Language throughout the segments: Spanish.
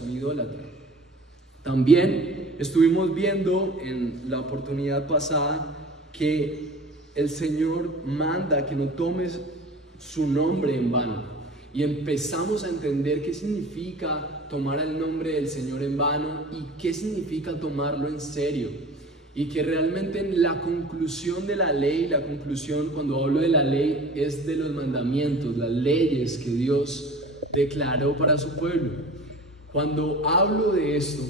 corazón idólatra. También estuvimos viendo en la oportunidad pasada que el Señor manda que no tomes su nombre en vano, y empezamos a entender qué significa tomar el nombre del Señor en vano y qué significa tomarlo en serio, y que realmente la conclusión de la ley, la conclusión cuando hablo de la ley es de los mandamientos, las leyes que Dios declaró para su pueblo. Cuando hablo de esto,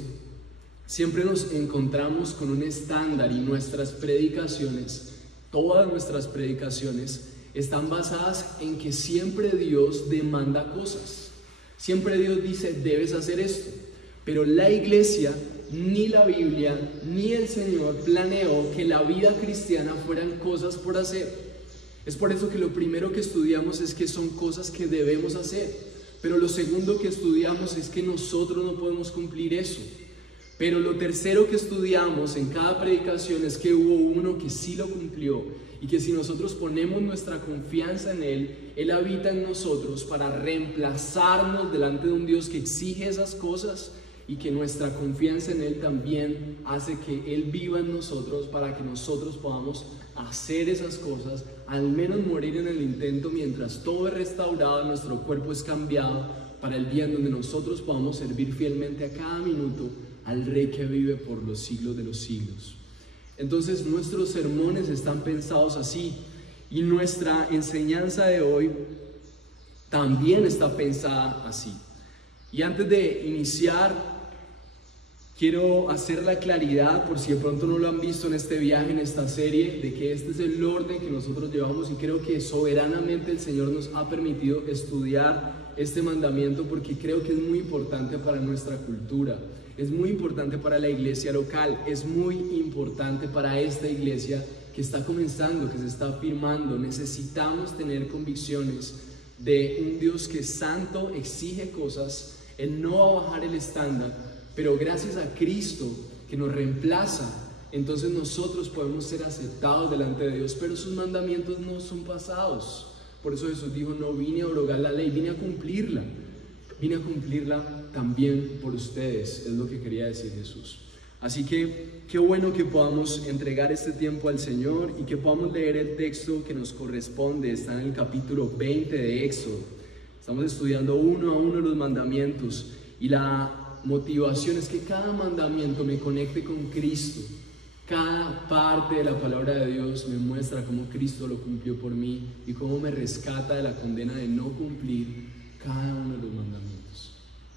siempre nos encontramos con un estándar, y nuestras predicaciones, todas nuestras predicaciones, están basadas en que siempre Dios demanda cosas. Siempre Dios dice, debes hacer esto. Pero la iglesia, ni la Biblia, ni el Señor planeó que la vida cristiana fueran cosas por hacer. Es por eso que lo primero que estudiamos es que son cosas que debemos hacer. Pero lo segundo que estudiamos es que nosotros no podemos cumplir eso. Pero lo tercero que estudiamos en cada predicación es que hubo uno que sí lo cumplió, y que si nosotros ponemos nuestra confianza en Él, Él habita en nosotros para reemplazarnos delante de un Dios que exige esas cosas, y que nuestra confianza en Él también hace que Él viva en nosotros para que nosotros podamos hacer esas cosas, al menos morir en el intento, mientras todo es restaurado, nuestro cuerpo es cambiado para el bien, donde nosotros podamos servir fielmente a cada minuto al Rey que vive por los siglos de los siglos. Entonces nuestros sermones están pensados así, y nuestra enseñanza de hoy también está pensada así. Y antes de iniciar, quiero hacer la claridad, por si de pronto no lo han visto en este viaje, en esta serie, de que este es el orden que nosotros llevamos, y creo que soberanamente el Señor nos ha permitido estudiar este mandamiento, porque creo que es muy importante para nuestra cultura. Es muy importante para la iglesia local, es muy importante para esta iglesia que está comenzando, que se está afirmando. Necesitamos tener convicciones de un Dios que es santo, exige cosas, Él no va a bajar el estándar, pero gracias a Cristo que nos reemplaza, entonces nosotros podemos ser aceptados delante de Dios, pero sus mandamientos no son pasados. Por eso Jesús dijo, no vine a abrogar la ley, vine a cumplirla. Vine a cumplirla también por ustedes, es lo que quería decir Jesús. Así que qué bueno que podamos entregar este tiempo al Señor y que podamos leer el texto que nos corresponde. Está en el capítulo 20 de Éxodo. Estamos estudiando uno a uno los mandamientos, y la motivación es que cada mandamiento me conecte con Cristo. Cada parte de la palabra de Dios me muestra cómo Cristo lo cumplió por mí y cómo me rescata de la condena de no cumplir cada uno de los mandamientos.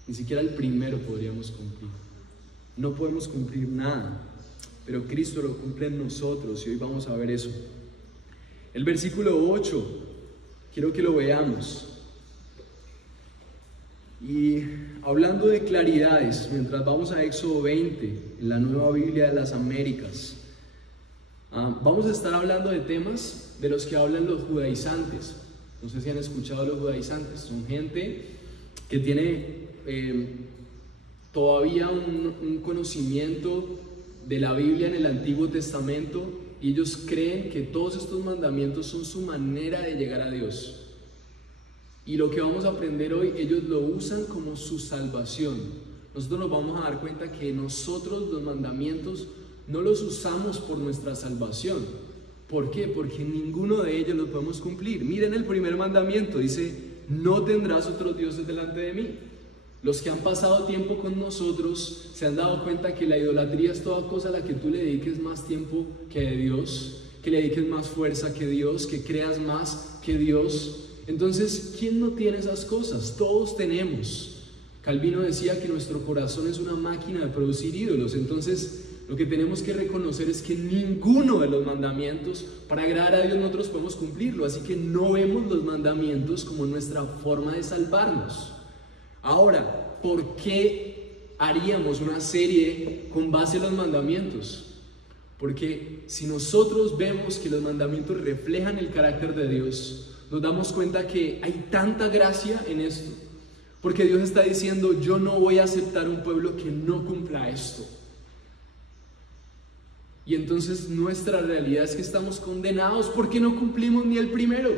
Ni siquiera el primero podríamos cumplir. No podemos cumplir nada, pero Cristo lo cumple en nosotros, y hoy vamos a ver eso. El versículo 8, quiero que lo veamos. Y hablando de claridades, mientras vamos a Éxodo 20, en la Nueva Biblia de las Américas, vamos a estar hablando de temas de los que hablan los judaizantes. No sé si han escuchado a los judaizantes. Son gente que tiene todavía un conocimiento de la Biblia en el Antiguo Testamento, y ellos creen que todos estos mandamientos son su manera de llegar a Dios. Y lo que vamos a aprender hoy, ellos lo usan como su salvación. Nosotros nos vamos a dar cuenta que nosotros los mandamientos no los usamos por nuestra salvación. ¿Por qué? Porque ninguno de ellos los podemos cumplir. Miren el primer mandamiento, dice, no tendrás otros dioses delante de mí. Los que han pasado tiempo con nosotros se han dado cuenta que la idolatría es toda cosa a la que tú le dediques más tiempo que de Dios, que le dediques más fuerza que Dios, que creas más que Dios. Entonces, ¿quién no tiene esas cosas? Todos tenemos. Calvino decía que nuestro corazón es una máquina de producir ídolos. Entonces, lo que tenemos que reconocer es que ninguno de los mandamientos, para agradar a Dios, nosotros podemos cumplirlo. Así que no vemos los mandamientos como nuestra forma de salvarnos. Ahora, ¿por qué haríamos una serie con base en los mandamientos? Porque si nosotros vemos que los mandamientos reflejan el carácter de Dios, nos damos cuenta que hay tanta gracia en esto. Porque Dios está diciendo, yo no voy a aceptar un pueblo que no cumpla esto. Y entonces nuestra realidad es que estamos condenados porque no cumplimos ni el primero.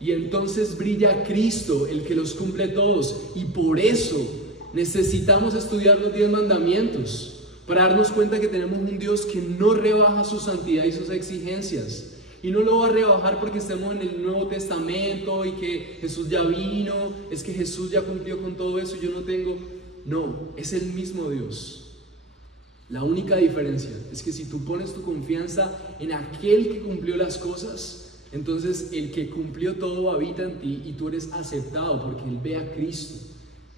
Y entonces brilla Cristo, el que los cumple todos. Y por eso necesitamos estudiar los 10 mandamientos para darnos cuenta que tenemos un Dios que no rebaja su santidad y sus exigencias. Y no lo va a rebajar porque estemos en el Nuevo Testamento y que Jesús ya vino, es que Jesús ya cumplió con todo eso, yo no tengo. No, es el mismo Dios. La única diferencia es que si tú pones tu confianza en aquel que cumplió las cosas, entonces el que cumplió todo habita en ti y tú eres aceptado porque Él ve a Cristo.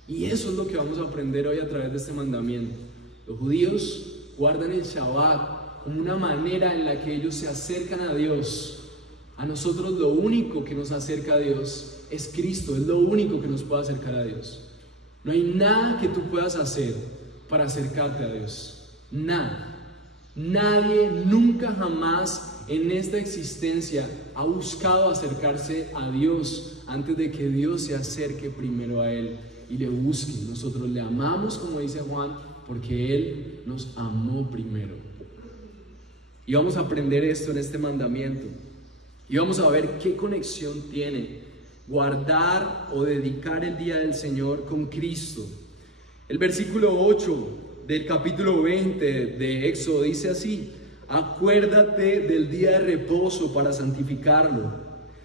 Y eso es lo que vamos a aprender hoy a través de este mandamiento. Los judíos guardan el Shabbat como una manera en la que ellos se acercan a Dios. A nosotros lo único que nos acerca a Dios es Cristo, es lo único que nos puede acercar a Dios. No hay nada que tú puedas hacer para acercarte a Dios. Nada. Nadie nunca jamás en esta existencia ha buscado acercarse a Dios antes de que Dios se acerque primero a Él y le busque. Nosotros le amamos, como dice Juan, porque Él nos amó primero. Y vamos a aprender esto en este mandamiento. Y vamos a ver qué conexión tiene guardar o dedicar el día del Señor con Cristo. El versículo 8 del capítulo 20 de Éxodo dice así: acuérdate del día de reposo para santificarlo.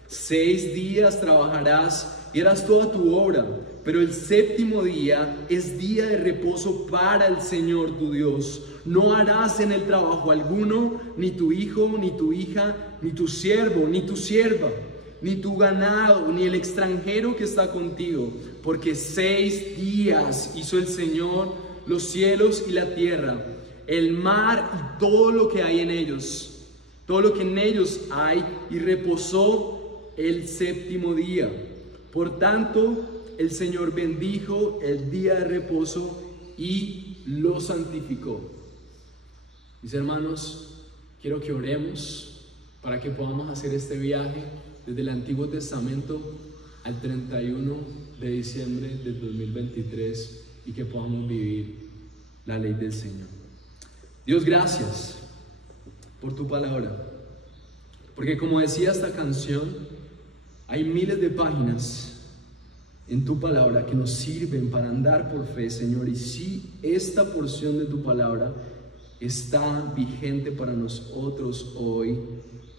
6 días trabajarás y harás toda tu obra, pero el séptimo día es día de reposo para el Señor tu Dios. No harás en él trabajo alguno, ni tu hijo, ni tu hija, ni tu siervo, ni tu sierva, ni tu ganado, ni el extranjero que está contigo, porque 6 días hizo el Señor los cielos y la tierra, el mar y todo lo que hay en ellos, todo lo que en ellos hay, y reposó el séptimo día. Por tanto, el Señor bendijo el día de reposo y lo santificó. Mis hermanos, quiero que oremos para que podamos hacer este viaje desde el Antiguo Testamento al 31 de diciembre del 2023 y que podamos vivir la ley del Señor. Dios, gracias por tu palabra, porque como decía esta canción, hay miles de páginas en tu palabra que nos sirven para andar por fe, Señor. Y si esta porción de tu palabra está vigente para nosotros hoy,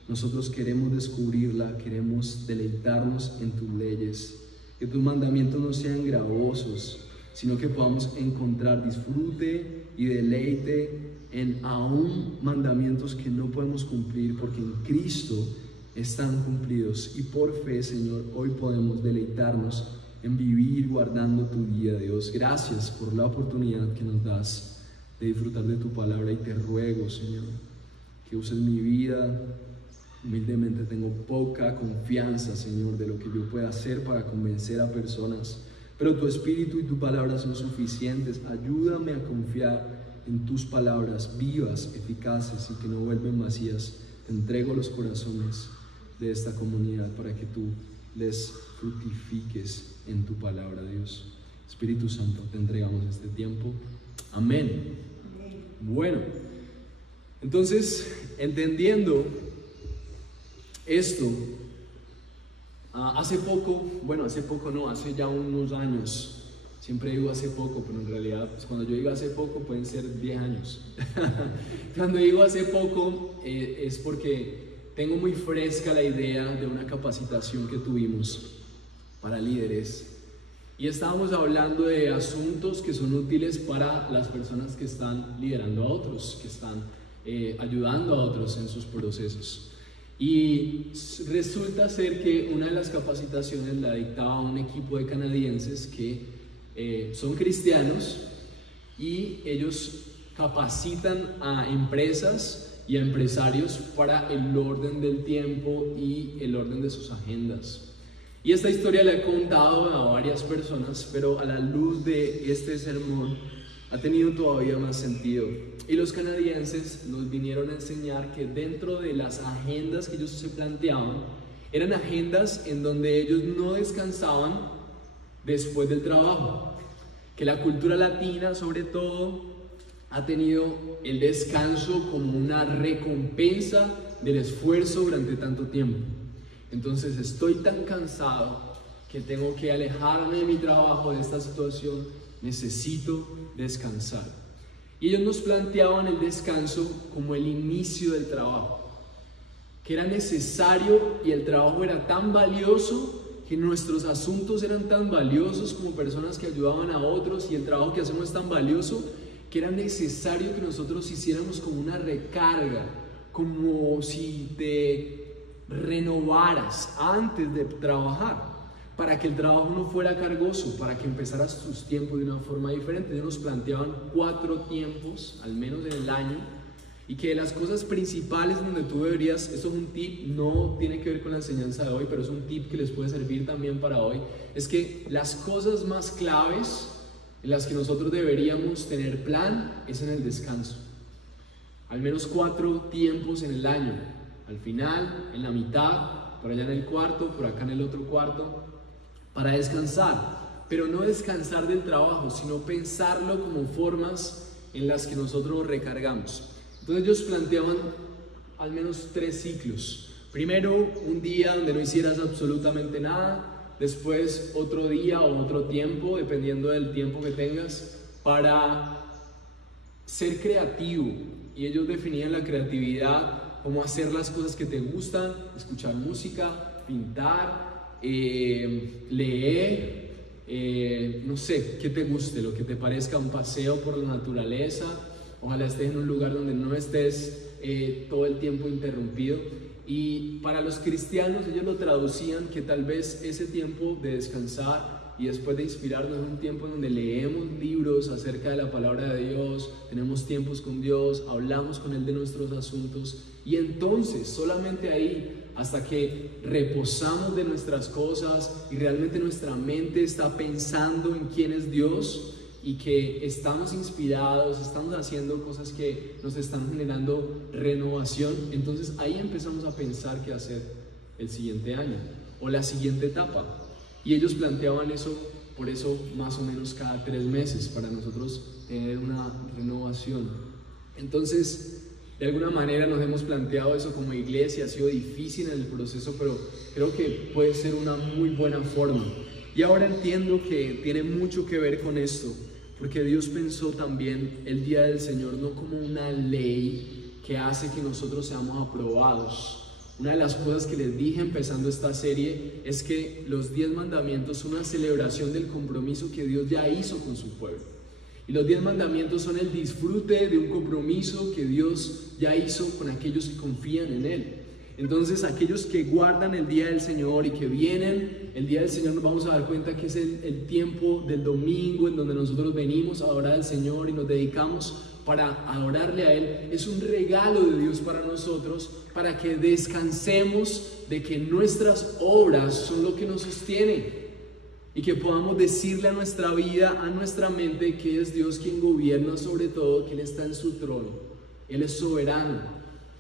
nosotros queremos descubrirla, queremos deleitarnos en tus leyes, que tus mandamientos no sean gravosos, sino que podamos encontrar disfrute y deleite en aún mandamientos que no podemos cumplir, porque en Cristo están cumplidos. Y por fe, Señor, hoy podemos deleitarnos en vivir guardando tu día, Dios. Gracias por la oportunidad que nos das de disfrutar de tu palabra, y te ruego, Señor, que uses mi vida. Humildemente tengo poca confianza, Señor, de lo que yo pueda hacer para convencer a personas, pero tu Espíritu y tu palabra son suficientes. Ayúdame a confiar en tus palabras vivas, eficaces y que no vuelven vacías. Te entrego los corazones de esta comunidad para que tú les fructifiques en tu palabra, Dios. Espíritu Santo, te entregamos este tiempo. Amén. Bueno, entonces, entendiendo esto, hace ya unos años, siempre digo hace poco, pero en realidad pues, cuando yo digo hace poco pueden ser 10 años. Cuando digo hace poco es porque tengo muy fresca la idea de una capacitación que tuvimos para líderes, y estábamos hablando de asuntos que son útiles para las personas que están liderando a otros, que están ayudando a otros en sus procesos. Y resulta ser que una de las capacitaciones la dictaba un equipo de canadienses que son cristianos, y ellos capacitan a empresas y a empresarios para el orden del tiempo y el orden de sus agendas. Y esta historia la he contado a varias personas, pero a la luz de este sermón ha tenido todavía más sentido. Y los canadienses nos vinieron a enseñar que dentro de las agendas que ellos se planteaban, eran agendas en donde ellos no descansaban después del trabajo. Que la cultura latina, sobre todo, ha tenido el descanso como una recompensa del esfuerzo durante tanto tiempo. Entonces estoy tan cansado que tengo que alejarme de mi trabajo, de esta situación, necesito descansar. Y ellos nos planteaban el descanso como el inicio del trabajo, que era necesario y el trabajo era tan valioso, que nuestros asuntos eran tan valiosos como personas que ayudaban a otros, y el trabajo que hacemos es tan valioso que era necesario que nosotros hiciéramos como una recarga, como si te renovaras antes de trabajar, para que el trabajo no fuera cargoso, para que empezaras tus tiempos de una forma diferente. Ellos nos planteaban 4 tiempos, al menos en el año, y que las cosas principales donde tú deberías, esto es un tip, no tiene que ver con la enseñanza de hoy, pero es un tip que les puede servir también para hoy, es que las cosas más claves en las que nosotros deberíamos tener plan es en el descanso. Al menos 4 tiempos en el año, al final, en la mitad, por allá en el cuarto, por acá en el otro cuarto, para descansar, pero no descansar del trabajo, sino pensarlo como formas en las que nosotros nos recargamos. Entonces ellos planteaban al menos 3 ciclos. Primero, un día donde no hicieras absolutamente nada. Después, otro día o otro tiempo, dependiendo del tiempo que tengas, para ser creativo. Y ellos definían la creatividad como hacer las cosas que te gustan, escuchar música, pintar, leer, no sé, qué te guste, lo que te parezca, un paseo por la naturaleza. Ojalá estés en un lugar donde no estés todo el tiempo interrumpido. Y para los cristianos ellos lo traducían que tal vez ese tiempo de descansar y después de inspirarnos es un tiempo en donde leemos libros acerca de la palabra de Dios, tenemos tiempos con Dios, hablamos con Él de nuestros asuntos, y entonces solamente ahí, hasta que reposamos de nuestras cosas y realmente nuestra mente está pensando en quién es Dios y que estamos inspirados, estamos haciendo cosas que nos están generando renovación, entonces ahí empezamos a pensar qué hacer el siguiente año o la siguiente etapa. Y ellos planteaban eso, por eso más o menos cada 3 meses, para nosotros tener una renovación. Entonces, de alguna manera nos hemos planteado eso como iglesia, ha sido difícil en el proceso, pero creo que puede ser una muy buena forma. Y ahora entiendo que tiene mucho que ver con esto, porque Dios pensó también el día del Señor no como una ley que hace que nosotros seamos aprobados. Una de las cosas que les dije empezando esta serie es que los 10 mandamientos son una celebración del compromiso que Dios ya hizo con su pueblo. Y los 10 mandamientos son el disfrute de un compromiso que Dios ya hizo con aquellos que confían en Él. Entonces, aquellos que guardan el día del Señor y que vienen el día del Señor, nos vamos a dar cuenta que es el tiempo del domingo en donde nosotros venimos a adorar al Señor y nos dedicamos para adorarle a Él. Es un regalo de Dios para nosotros, para que descansemos de que nuestras obras son lo que nos sostiene y que podamos decirle a nuestra vida, a nuestra mente, que es Dios quien gobierna sobre todo, que Él está en su trono, Él es soberano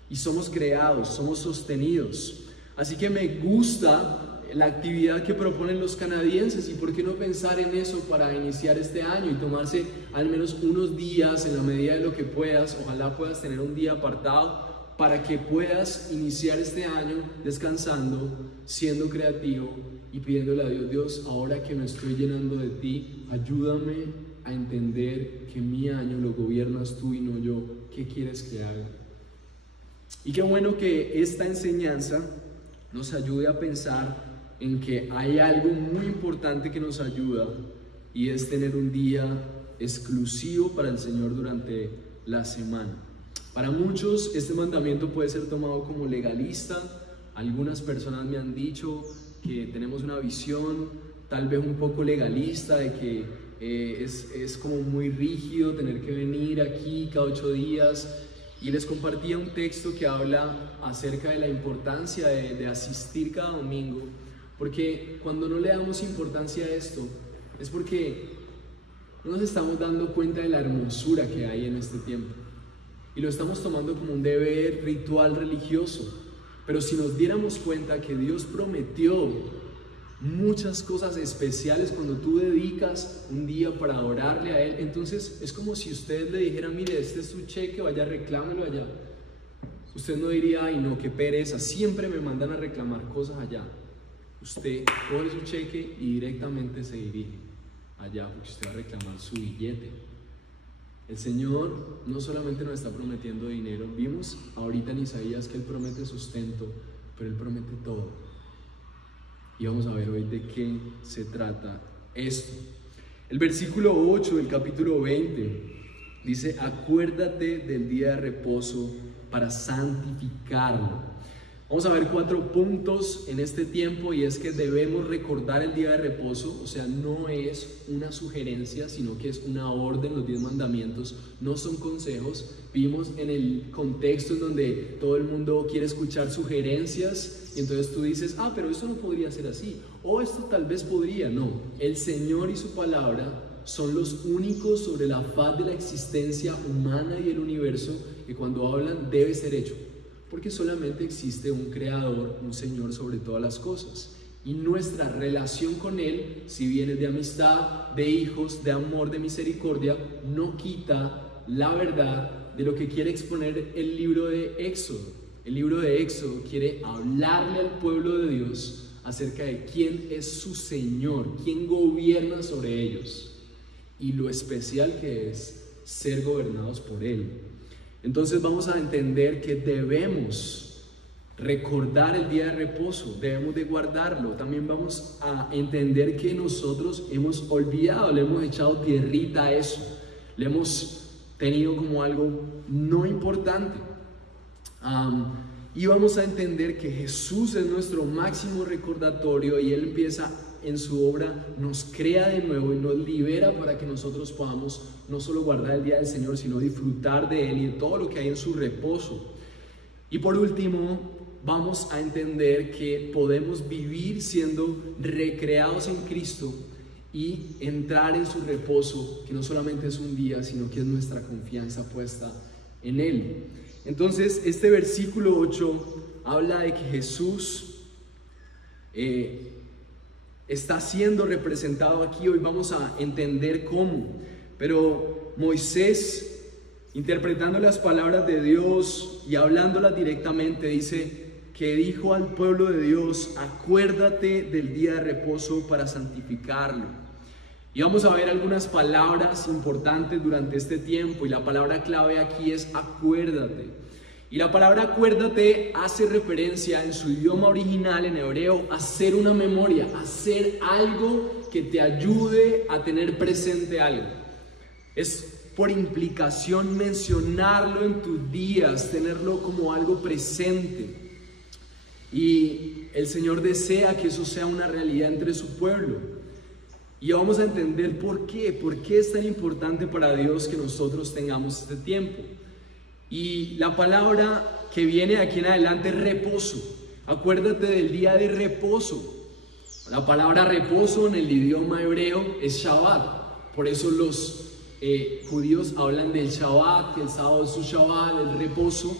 y somos creados, somos sostenidos. Así que me gusta la actividad que proponen los canadienses, y por qué no pensar en eso para iniciar este año y tomarse al menos unos días en la medida de lo que puedas. Ojalá puedas tener un día apartado para que puedas iniciar este año descansando, siendo creativo y pidiéndole a Dios: Dios, ahora que me estoy llenando de ti, ayúdame a entender que mi año lo gobiernas tú y no yo. ¿Qué quieres que haga? Y qué bueno que esta enseñanza nos ayude a pensar en que hay algo muy importante que nos ayuda, y es tener un día exclusivo para el Señor durante la semana. Para muchos este mandamiento puede ser tomado como legalista. Algunas personas me han dicho que tenemos una visión tal vez un poco legalista de que es como muy rígido tener que venir aquí cada 8 días. Y les compartía un texto que habla acerca de la importancia de asistir cada domingo, porque cuando no le damos importancia a esto es porque no nos estamos dando cuenta de la hermosura que hay en este tiempo y lo estamos tomando como un deber ritual religioso. Pero si nos diéramos cuenta que Dios prometió muchas cosas especiales cuando tú dedicas un día para adorarle a Él, entonces es como si ustedes le dijeran: mire, este es su cheque, vaya, reclámelo allá. Usted no diría: ay no, qué pereza, siempre me mandan a reclamar cosas allá. Usted coge su cheque y directamente se dirige allá porque usted va a reclamar su billete. El Señor no solamente nos está prometiendo dinero, vimos ahorita en Isaías que Él promete sustento, pero Él promete todo. Y vamos a ver hoy de qué se trata esto. El versículo 8 del capítulo 20 dice: acuérdate del día de reposo para santificarlo. Vamos a ver 4 puntos en este tiempo, y es que debemos recordar el día de reposo. O sea, no es una sugerencia, sino que es una orden. Los 10 mandamientos no son consejos. Vimos en el contexto en donde todo el mundo quiere escuchar sugerencias, y entonces tú dices: pero esto no podría ser así, o esto tal vez podría. No, el Señor y su palabra son los únicos sobre la faz de la existencia humana y el universo que cuando hablan debe ser hecho, porque solamente existe un creador, un Señor sobre todas las cosas, y nuestra relación con Él, si bien es de amistad, de hijos, de amor, de misericordia, no quita la verdad de lo que quiere exponer el libro de Éxodo. El libro de Éxodo quiere hablarle al pueblo de Dios acerca de quién es su Señor, quién gobierna sobre ellos, y lo especial que es ser gobernados por Él. Entonces vamos a entender que debemos recordar el día de reposo, debemos de guardarlo. También vamos a entender que nosotros hemos olvidado, le hemos echado tierrita a eso, le hemos tenido como algo no importante. Y vamos a entender que Jesús es nuestro máximo recordatorio, y Él empieza en su obra, nos crea de nuevo y nos libera para que nosotros podamos no solo guardar el día del Señor, sino disfrutar de Él y de todo lo que hay en su reposo. Y por último, vamos a entender que podemos vivir siendo recreados en Cristo y entrar en su reposo, que no solamente es un día, sino que es nuestra confianza puesta en Él. Entonces, este versículo 8 habla de que Jesús está siendo representado aquí. Hoy vamos a entender cómo. Pero Moisés, interpretando las palabras de Dios y hablándolas directamente, dice que dijo al pueblo de Dios: acuérdate del día de reposo para santificarlo. Y vamos a ver algunas palabras importantes durante este tiempo, y la palabra clave aquí es acuérdate. Y la palabra acuérdate hace referencia en su idioma original, en hebreo, a hacer una memoria, a hacer algo que te ayude a tener presente algo. Es por implicación mencionarlo en tus días, tenerlo como algo presente. Y el Señor desea que eso sea una realidad entre su pueblo. Y vamos a entender por qué es tan importante para Dios que nosotros tengamos este tiempo. Y la palabra que viene de aquí en adelante es reposo. Acuérdate del día de reposo. La palabra reposo en el idioma hebreo es Shabbat. Por eso los judíos hablan del Shabbat, que el sábado es su Shabbat, el reposo,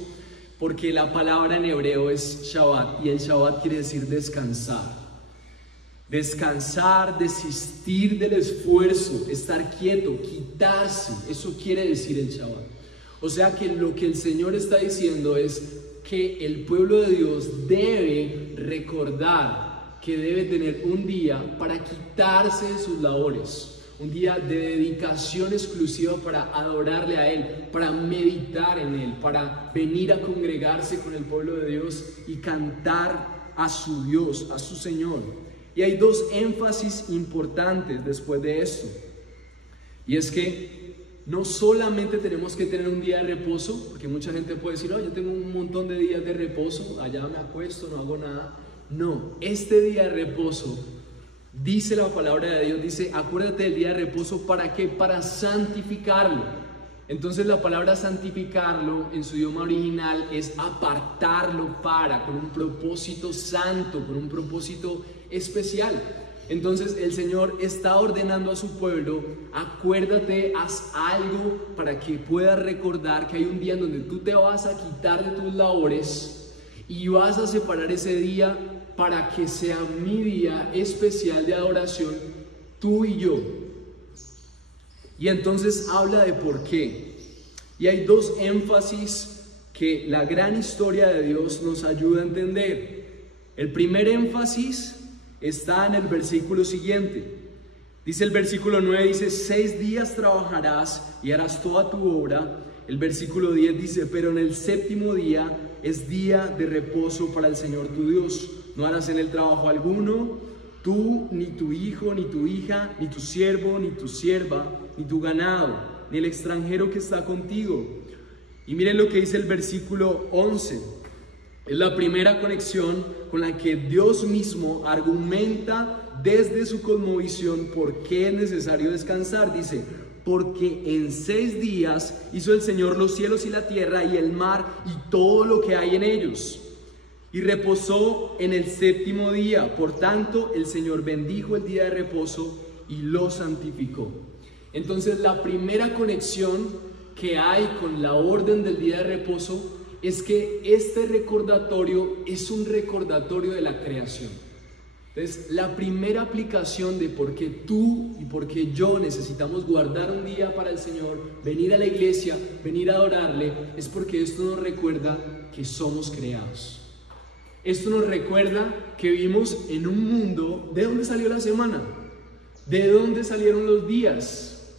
porque la palabra en hebreo es Shabbat, y el Shabbat quiere decir descansar. Descansar, desistir del esfuerzo, estar quieto, quitarse, eso quiere decir el Shabbat. O sea que lo que el Señor está diciendo es que el pueblo de Dios debe recordar que debe tener un día para quitarse de sus labores, un día de dedicación exclusiva para adorarle a Él, para meditar en Él, para venir a congregarse con el pueblo de Dios y cantar a su Dios, a su Señor. Y hay 2 énfasis importantes después de esto, y es que no solamente tenemos que tener un día de reposo, porque mucha gente puede decir: yo tengo un montón de días de reposo, allá me acuesto, no hago nada. No, este día de reposo, dice la palabra de Dios, dice: acuérdate del día de reposo. ¿Para qué? Para santificarlo. Entonces la palabra santificarlo en su idioma original es apartarlo con un propósito santo, con un propósito especial. Entonces el Señor está ordenando a su pueblo: acuérdate, haz algo para que puedas recordar que hay un día en donde tú te vas a quitar de tus labores y vas a separar ese día para que sea mi día especial de adoración, tú y yo. Y entonces habla de por qué. Y hay 2 énfasis que la gran historia de Dios nos ayuda a entender. El primer énfasis está en el versículo siguiente: Dice el versículo 9, dice, 6 días trabajarás y harás toda tu obra. El versículo 10 dice, pero en el séptimo día es día de reposo para el Señor tu Dios. No harás en él trabajo alguno, tú, ni tu hijo, ni tu hija, ni tu siervo, ni tu sierva, ni tu ganado, ni el extranjero que está contigo. Y miren lo que dice el versículo 11. Es la primera conexión con la que Dios mismo argumenta desde su cosmovisión por qué es necesario descansar. Dice, porque en 6 días hizo el Señor los cielos y la tierra y el mar y todo lo que hay en ellos, y reposó en el séptimo día. Por tanto, el Señor bendijo el día de reposo y lo santificó. Entonces, la primera conexión que hay con la orden del día de reposo es que este recordatorio es un recordatorio de la creación. Entonces, la primera aplicación de por qué tú y por qué yo necesitamos guardar un día para el Señor, venir a la iglesia, venir a adorarle, es porque esto nos recuerda que somos creados. Esto nos recuerda que vivimos en un mundo. ¿De dónde salió la semana? ¿De dónde salieron los días?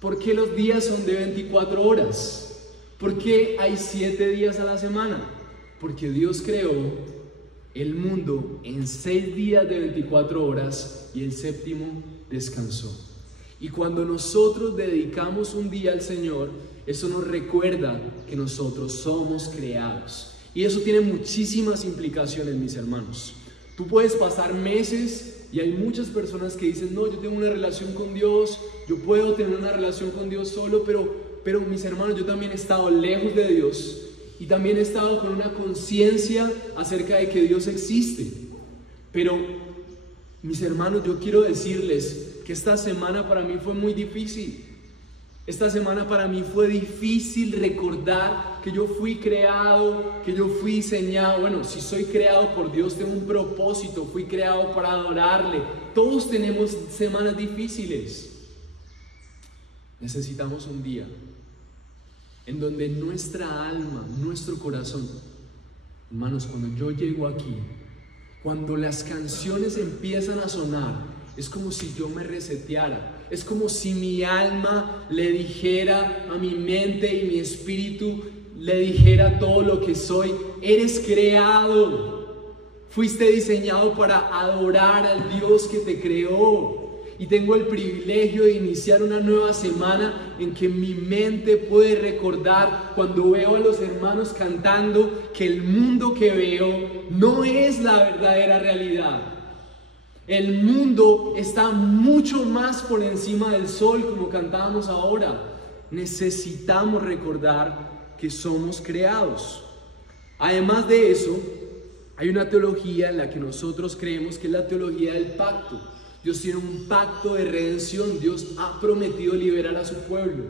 ¿Por qué los días son de 24 horas? ¿Por qué hay 7 días a la semana? Porque Dios creó el mundo en 6 días de 24 horas y el séptimo descansó. Y cuando nosotros dedicamos un día al Señor, eso nos recuerda que nosotros somos creados. Y eso tiene muchísimas implicaciones, mis hermanos. Tú puedes pasar meses, y hay muchas personas que dicen, no, yo tengo una relación con Dios, yo puedo tener una relación con Dios solo, pero mis hermanos, yo también he estado lejos de Dios. Y también he estado con una conciencia acerca de que Dios existe. Pero, mis hermanos, yo quiero decirles que esta semana para mí fue muy difícil. Esta semana para mí fue difícil recordar que yo fui creado, que yo fui diseñado. Bueno, si soy creado por Dios, tengo un propósito, fui creado para adorarle. Todos tenemos semanas difíciles. Necesitamos un día en donde nuestra alma, nuestro corazón, hermanos, cuando yo llego aquí, cuando las canciones empiezan a sonar, es como si yo me reseteara, es como si mi alma le dijera a mi mente y mi espíritu, le dijera todo lo que soy, eres creado, fuiste diseñado para adorar al Dios que te creó. Y tengo el privilegio de iniciar una nueva semana en que mi mente puede recordar, cuando veo a los hermanos cantando, que el mundo que veo no es la verdadera realidad. El mundo está mucho más por encima del sol, como cantábamos ahora. Necesitamos recordar que somos creados. Además de eso, hay una teología en la que nosotros creemos que es la teología del pacto. Dios tiene un pacto de redención. Dios ha prometido liberar a su pueblo.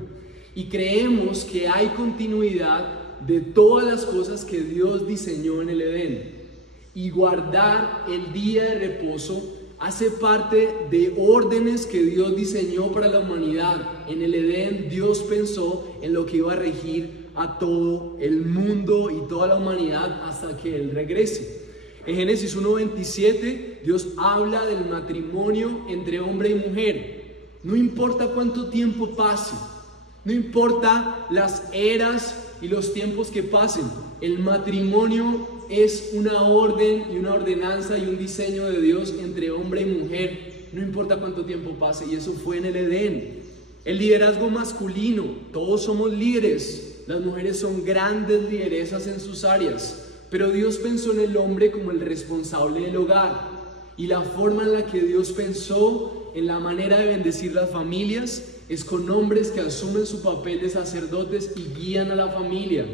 Y creemos que hay continuidad de todas las cosas que Dios diseñó en el Edén. Y guardar el día de reposo hace parte de órdenes que Dios diseñó para la humanidad. En el Edén, Dios pensó en lo que iba a regir a todo el mundo y toda la humanidad hasta que Él regrese. En Génesis 1:27, Dios habla del matrimonio entre hombre y mujer. No importa cuánto tiempo pase, no importa las eras y los tiempos que pasen, el matrimonio es una orden y una ordenanza y un diseño de Dios entre hombre y mujer, no importa cuánto tiempo pase, y eso fue en el Edén. El liderazgo masculino, todos somos líderes, las mujeres son grandes lideresas en sus áreas. Pero Dios pensó en el hombre como el responsable del hogar. Y la forma en la que Dios pensó en la manera de bendecir las familias es con hombres que asumen su papel de sacerdotes y guían a la familia.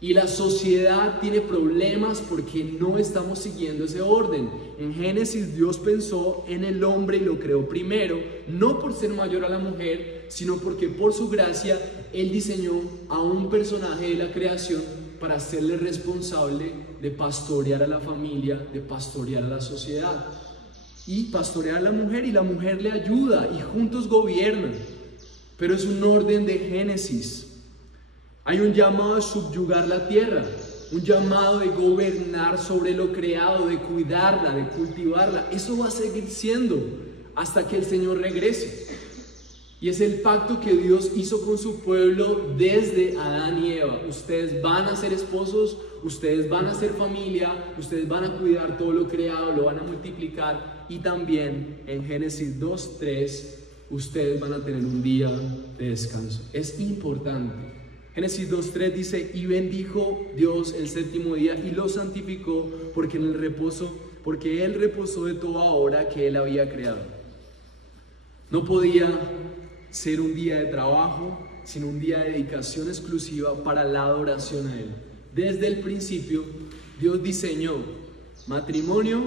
Y la sociedad tiene problemas porque no estamos siguiendo ese orden. En Génesis, Dios pensó en el hombre y lo creó primero, no por ser mayor a la mujer, sino porque por su gracia Él diseñó a un personaje de la creación para hacerle responsable de pastorear a la familia, de pastorear a la sociedad y pastorear a la mujer, y la mujer le ayuda y juntos gobiernan. Pero es un orden de Génesis. Hay un llamado de subyugar la tierra, un llamado de gobernar sobre lo creado, de cuidarla, de cultivarla. Eso va a seguir siendo. hasta que el Señor regrese. Y es el pacto que Dios hizo con su pueblo desde Adán y Eva. Ustedes van a ser esposos, ustedes van a ser familia, ustedes van a cuidar todo lo creado, lo van a multiplicar. Y también en Génesis 2:3, ustedes van a tener un día de descanso. Es importante. Génesis 2:3 dice: y bendijo Dios el séptimo día y lo santificó, porque Él reposó de toda obra que Él había creado. No podía ser un día de trabajo, sino un día de dedicación exclusiva para la adoración a Él. Desde el principio, Dios diseñó matrimonio,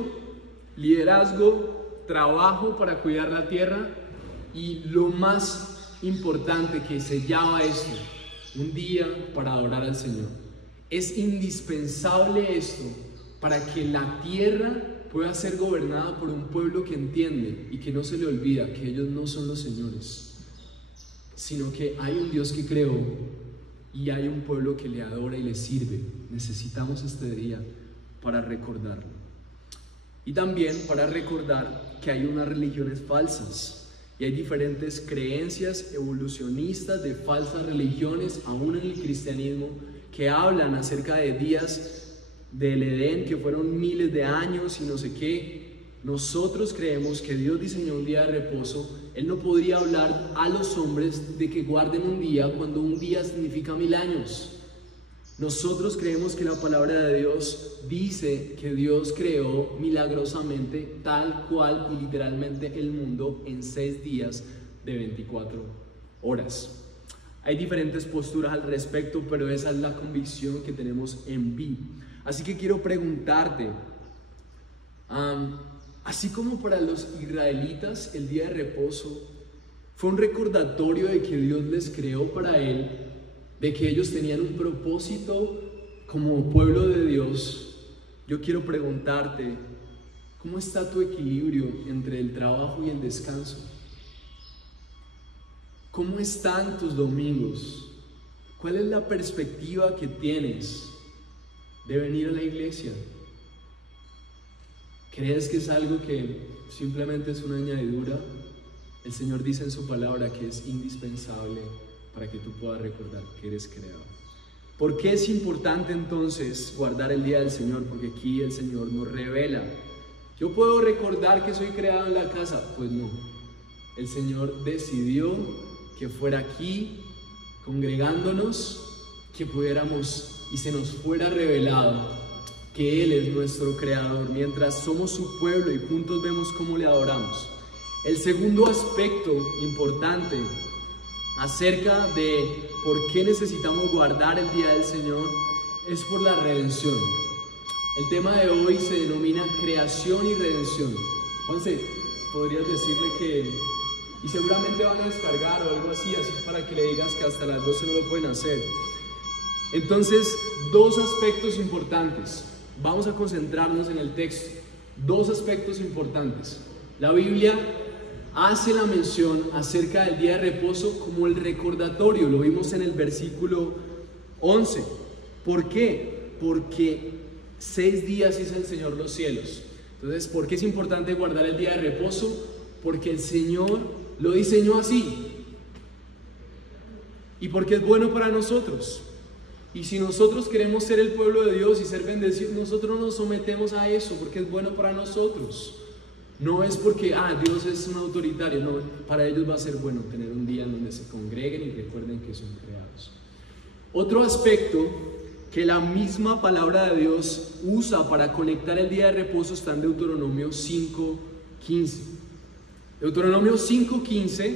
liderazgo, trabajo para cuidar la tierra y lo más importante que sellaba esto, un día para adorar al Señor. Es indispensable esto para que la tierra pueda ser gobernada por un pueblo que entiende y que no se le olvida que ellos no son los señores, sino que hay un Dios que creó y hay un pueblo que le adora y le sirve. Necesitamos este día para recordarlo. Y también para recordar que hay unas religiones falsas y hay diferentes creencias evolucionistas de falsas religiones, aún en el cristianismo, que hablan acerca de días del Edén que fueron miles de años y no sé qué. Nosotros creemos que Dios diseñó un día de reposo. Él no podría hablar a los hombres de que guarden un día cuando un día significa 1000 años. Nosotros creemos que la palabra de Dios dice que Dios creó milagrosamente, tal cual y literalmente, el mundo en 6 días de 24 horas. Hay diferentes posturas al respecto, pero esa es la convicción que tenemos en Vi. Así que quiero preguntarte, así como para los israelitas el día de reposo fue un recordatorio de que Dios les creó para Él, de que ellos tenían un propósito como pueblo de Dios, yo quiero preguntarte, ¿cómo está tu equilibrio entre el trabajo y el descanso? ¿Cómo están tus domingos? ¿Cuál es la perspectiva que tienes de venir a la iglesia? ¿Crees que es algo que simplemente es una añadidura? El Señor dice en su palabra que es indispensable para que tú puedas recordar que eres creado. ¿Por qué es importante entonces guardar el día del Señor? Porque aquí el Señor nos revela. ¿Yo puedo recordar que soy creado en la casa? Pues no. El Señor decidió que fuera aquí, congregándonos, que pudiéramos y se nos fuera revelado que Él es nuestro creador, mientras somos su pueblo y juntos vemos cómo le adoramos. El segundo aspecto importante acerca de por qué necesitamos guardar el día del Señor es por la redención. El tema de hoy se denomina creación y redención. Juanse, podrías decirle que, y seguramente van a descargar o algo así para que le digas que hasta las 12 no lo pueden hacer. Entonces, dos aspectos importantes. Vamos a concentrarnos en el texto. Dos aspectos importantes. La Biblia hace la mención acerca del día de reposo como el recordatorio. Lo vimos en el versículo 11. ¿Por qué? Porque 6 días hizo el Señor los cielos. Entonces, ¿por qué es importante guardar el día de reposo? Porque el Señor lo diseñó así. Y porque es bueno para nosotros. Y si nosotros queremos ser el pueblo de Dios y ser bendecidos, nosotros nos sometemos a eso porque es bueno para nosotros. No es porque Dios es un autoritario, no, para ellos va a ser bueno tener un día en donde se congreguen y recuerden que son creados. Otro aspecto que la misma palabra de Dios usa para conectar el día de reposo está en Deuteronomio 5:15. Deuteronomio 5:15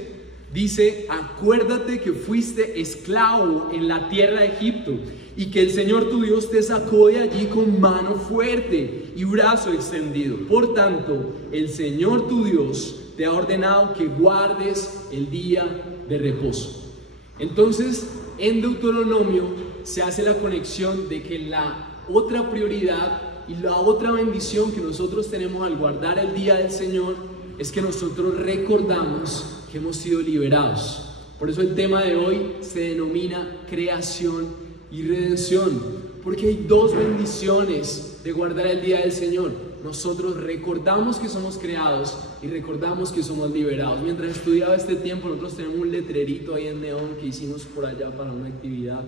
dice: acuérdate que fuiste esclavo en la tierra de Egipto y que el Señor tu Dios te sacó de allí con mano fuerte y brazo extendido. Por tanto, el Señor tu Dios te ha ordenado que guardes el día de reposo. Entonces, en Deuteronomio se hace la conexión de que la otra prioridad y la otra bendición que nosotros tenemos al guardar el día del Señor es que nosotros recordamos que hemos sido liberados. Por eso el tema de hoy se denomina creación y redención, porque hay dos bendiciones de guardar el día del Señor. nosotros recordamos que somos creados y recordamos que somos liberados. Mientras estudiaba este tiempo, nosotros tenemos un letrerito ahí en neón que hicimos por allá para una actividad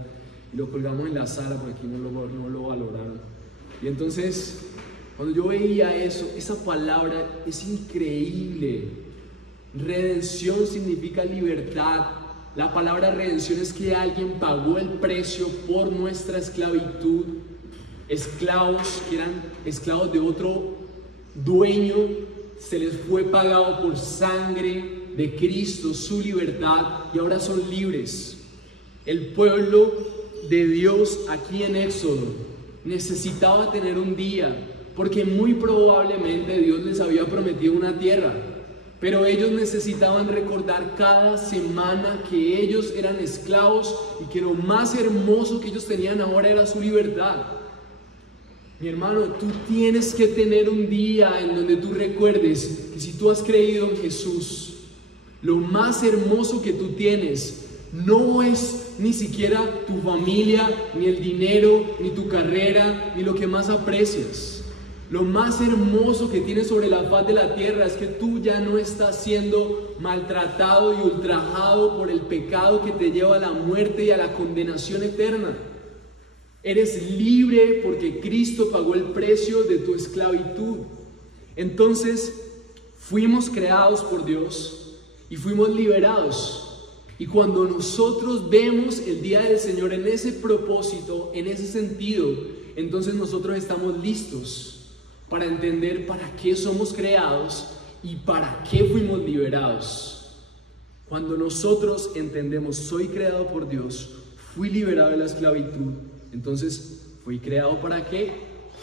y lo colgamos en la sala, porque aquí no lo valoraron. Y entonces, cuando yo veía eso, esa palabra es increíble. Redención significa libertad. La palabra redención es que alguien pagó el precio por nuestra esclavitud. Esclavos que eran esclavos de otro dueño, se les fue pagado por sangre de Cristo su libertad y ahora son libres. El pueblo de Dios aquí en Éxodo necesitaba tener un día, porque muy probablemente Dios les había prometido una tierra, pero ellos necesitaban recordar cada semana que ellos eran esclavos y que lo más hermoso que ellos tenían ahora era su libertad. Mi hermano, tú tienes que tener un día en donde tú recuerdes que si tú has creído en Jesús, lo más hermoso que tú tienes no es ni siquiera tu familia, ni el dinero, ni tu carrera, ni lo que más aprecias. Lo más hermoso que tienes sobre la faz de la tierra es que tú ya no estás siendo maltratado y ultrajado por el pecado que te lleva a la muerte y a la condenación eterna. Eres libre porque Cristo pagó el precio de tu esclavitud. Entonces, fuimos creados por Dios y fuimos liberados. Y cuando nosotros vemos el día del Señor en ese propósito, en ese sentido, entonces nosotros estamos listos para entender para qué somos creados y para qué fuimos liberados. Cuando nosotros entendemos, soy creado por Dios, fui liberado de la esclavitud, entonces, ¿fui creado para qué?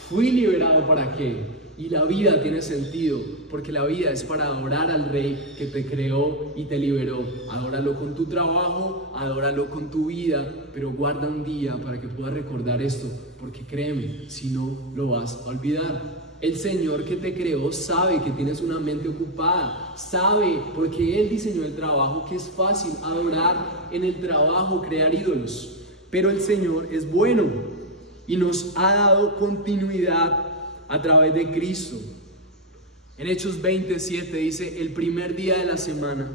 ¿Fui liberado para qué? Y la vida tiene sentido, porque la vida es para adorar al Rey que te creó y te liberó. Adóralo con tu trabajo, adóralo con tu vida, pero guarda un día para que puedas recordar esto, porque créeme, si no, lo vas a olvidar. El Señor que te creó sabe que tienes una mente ocupada, sabe, porque Él diseñó el trabajo, que es fácil adorar en el trabajo, crear ídolos. Pero el Señor es bueno y nos ha dado continuidad a través de Cristo. En Hechos 27 dice, el primer día de la semana.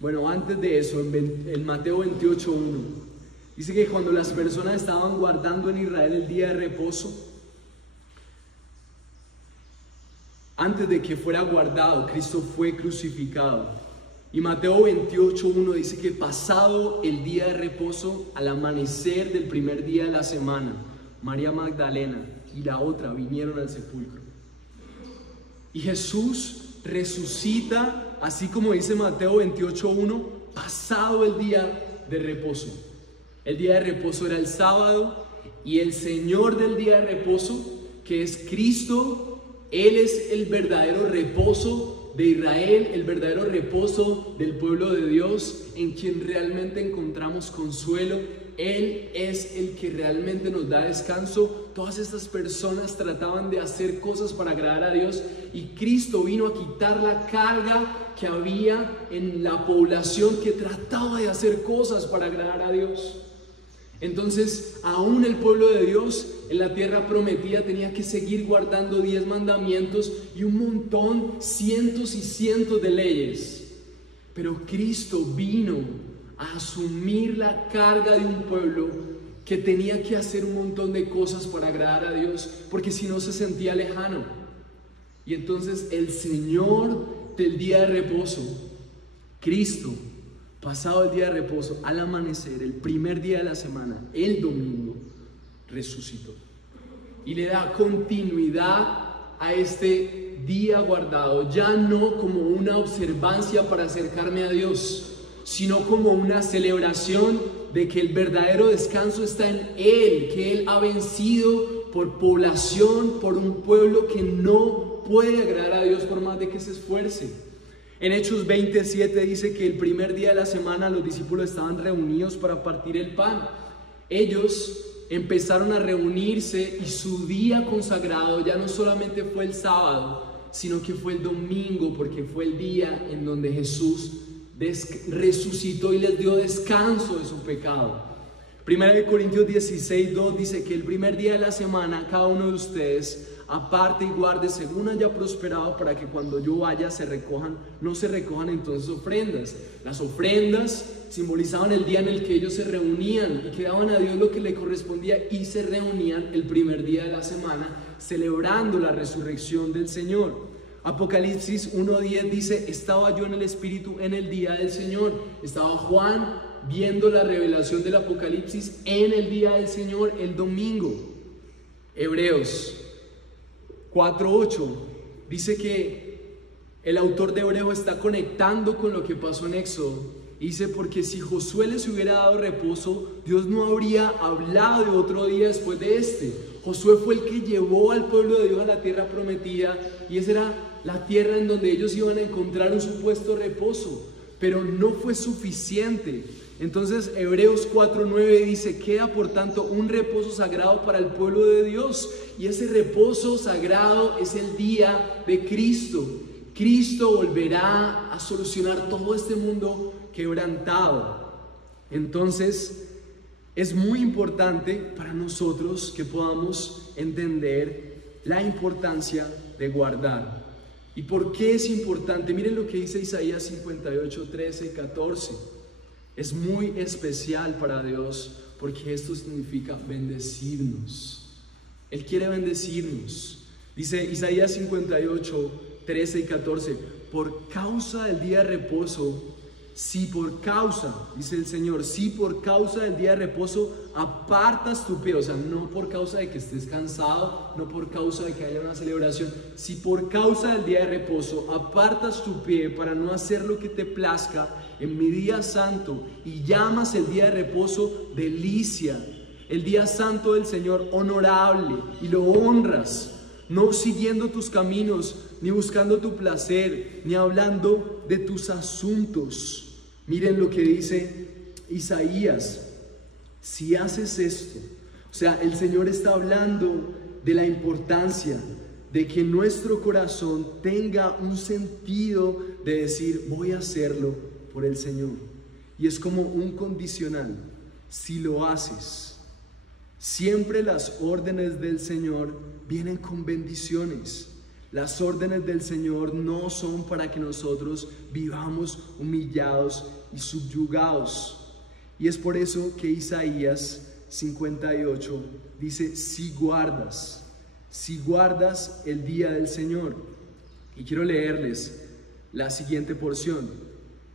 Bueno, antes de eso, en Mateo 28:1, dice que cuando las personas estaban guardando en Israel el día de reposo, antes de que fuera guardado, Cristo fue crucificado. Y Mateo 28:1 dice que pasado el día de reposo, al amanecer del primer día de la semana, María Magdalena y la otra vinieron al sepulcro. Y Jesús resucita, así como dice Mateo 28:1, pasado el día de reposo. El día de reposo era el sábado, y el Señor del día de reposo, que es Cristo, Él es el verdadero reposo de Israel, el verdadero reposo del pueblo de Dios, en quien realmente encontramos consuelo. Él es el que realmente nos da descanso. Todas estas personas trataban de hacer cosas para agradar a Dios, y Cristo vino a quitar la carga que había en la población que trataba de hacer cosas para agradar a Dios. Entonces, aún el pueblo de Dios en la tierra prometida tenía que seguir guardando 10 mandamientos y un montón, cientos y cientos de leyes. Pero Cristo vino a asumir la carga de un pueblo que tenía que hacer un montón de cosas para agradar a Dios, porque si no se sentía lejano. Y entonces el Señor del día de reposo, Cristo, pasado el día de reposo, al amanecer, el primer día de la semana, el domingo, resucitó. Y le da continuidad a este día guardado, ya no como una observancia para acercarme a Dios, sino como una celebración de que el verdadero descanso está en Él, que Él ha vencido por población, por un pueblo que no puede agradar a Dios por más de que se esfuerce. En Hechos 27 dice que el primer día de la semana los discípulos estaban reunidos para partir el pan. Ellos empezaron a reunirse y su día consagrado ya no solamente fue el sábado, sino que fue el domingo, porque fue el día en donde Jesús resucitó y les dio descanso de su pecado. 1 Corintios 16:2 dice que el primer día de la semana cada uno de ustedes aparte y guarde según haya prosperado, para que cuando yo vaya no se recojan entonces ofrendas. Las ofrendas simbolizaban el día en el que ellos se reunían y que daban a Dios lo que le correspondía, y se reunían el primer día de la semana celebrando la resurrección del Señor. Apocalipsis 1:10 dice: estaba yo en el Espíritu en el día del Señor. Estaba Juan viendo la revelación del Apocalipsis en el día del Señor, el domingo. Hebreos 4:8 dice que el autor de Hebreos está conectando con lo que pasó en Éxodo. Dice: porque si Josué les hubiera dado reposo, Dios no habría hablado de otro día después de este. Josué fue el que llevó al pueblo de Dios a la tierra prometida, y esa era la tierra en donde ellos iban a encontrar un supuesto reposo, pero no fue suficiente. Entonces Hebreos 4:9 dice: queda por tanto un reposo sagrado para el pueblo de Dios, y ese reposo sagrado es el día de Cristo. Cristo volverá a solucionar todo este mundo quebrantado. Entonces es muy importante para nosotros que podamos entender la importancia de guardar. ¿Y por qué es importante? Miren lo que dice Isaías 58, 13 y 14. Es muy especial para Dios, porque esto significa bendecirnos. Él quiere bendecirnos. Dice Isaías 58, 13 y 14: por causa del día de reposo, dice el Señor, si por causa del día de reposo apartas tu pie, o sea, no por causa de que estés cansado, no por causa de que haya una celebración, si por causa del día de reposo apartas tu pie para no hacer lo que te plazca en mi día santo, y llamas el día de reposo delicia, el día santo del Señor honorable, y lo honras, no siguiendo tus caminos, ni buscando tu placer, ni hablando de tus asuntos. Miren lo que dice Isaías: si haces esto, o sea, el Señor está hablando de la importancia de que nuestro corazón tenga un sentido de decir: voy a hacerlo por el Señor. Y es como un condicional: si lo haces. Siempre las órdenes del Señor vienen con bendiciones. Las órdenes del Señor no son para que nosotros vivamos humillados y subyugados. Y es por eso que Isaías 58 dice: si guardas el día del Señor. Y quiero leerles la siguiente porción,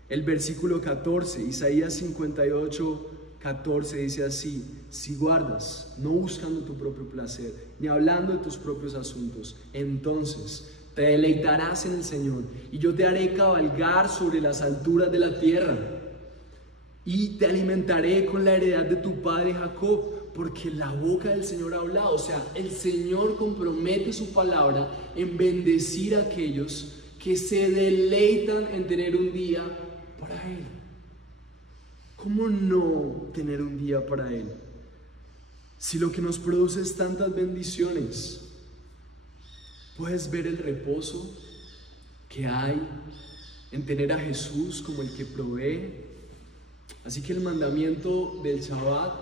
el versículo 14. Isaías 58, 14 dice así: si guardas, no buscando tu propio placer, ni hablando de tus propios asuntos, entonces te deleitarás en el Señor, y yo te haré cabalgar sobre las alturas de la tierra, y te alimentaré con la heredad de tu padre Jacob, porque la boca del Señor ha hablado. O sea, el Señor compromete su palabra en bendecir a aquellos que se deleitan en tener un día para Él. ¿Cómo no tener un día para Él? Si lo que nos produce es tantas bendiciones. Puedes ver el reposo que hay en tener a Jesús como el que provee. Así que el mandamiento del Shabbat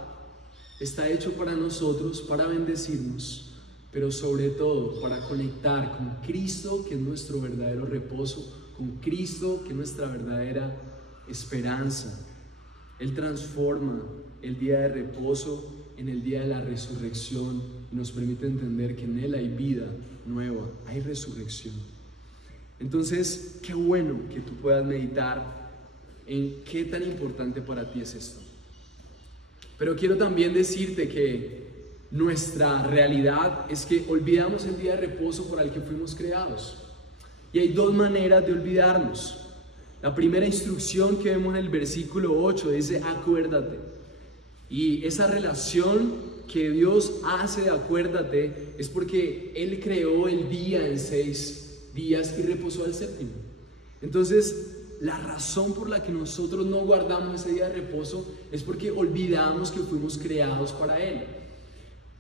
está hecho para nosotros, para bendecirnos, pero sobre todo para conectar con Cristo, que es nuestro verdadero reposo, con Cristo, que es nuestra verdadera esperanza. Él transforma el día de reposo en el día de la resurrección y nos permite entender que en Él hay vida nueva, hay resurrección. Entonces, qué bueno que tú puedas meditar en qué tan importante para ti es esto. Pero quiero también decirte que nuestra realidad es que olvidamos el día de reposo para el que fuimos creados. Y hay dos maneras de olvidarnos. La primera instrucción que vemos en el versículo 8 dice: acuérdate. Y esa relación que Dios hace de acuérdate es porque Él creó el día en 6 días y reposó el séptimo. Entonces, la razón por la que nosotros no guardamos ese día de reposo es porque olvidamos que fuimos creados para Él.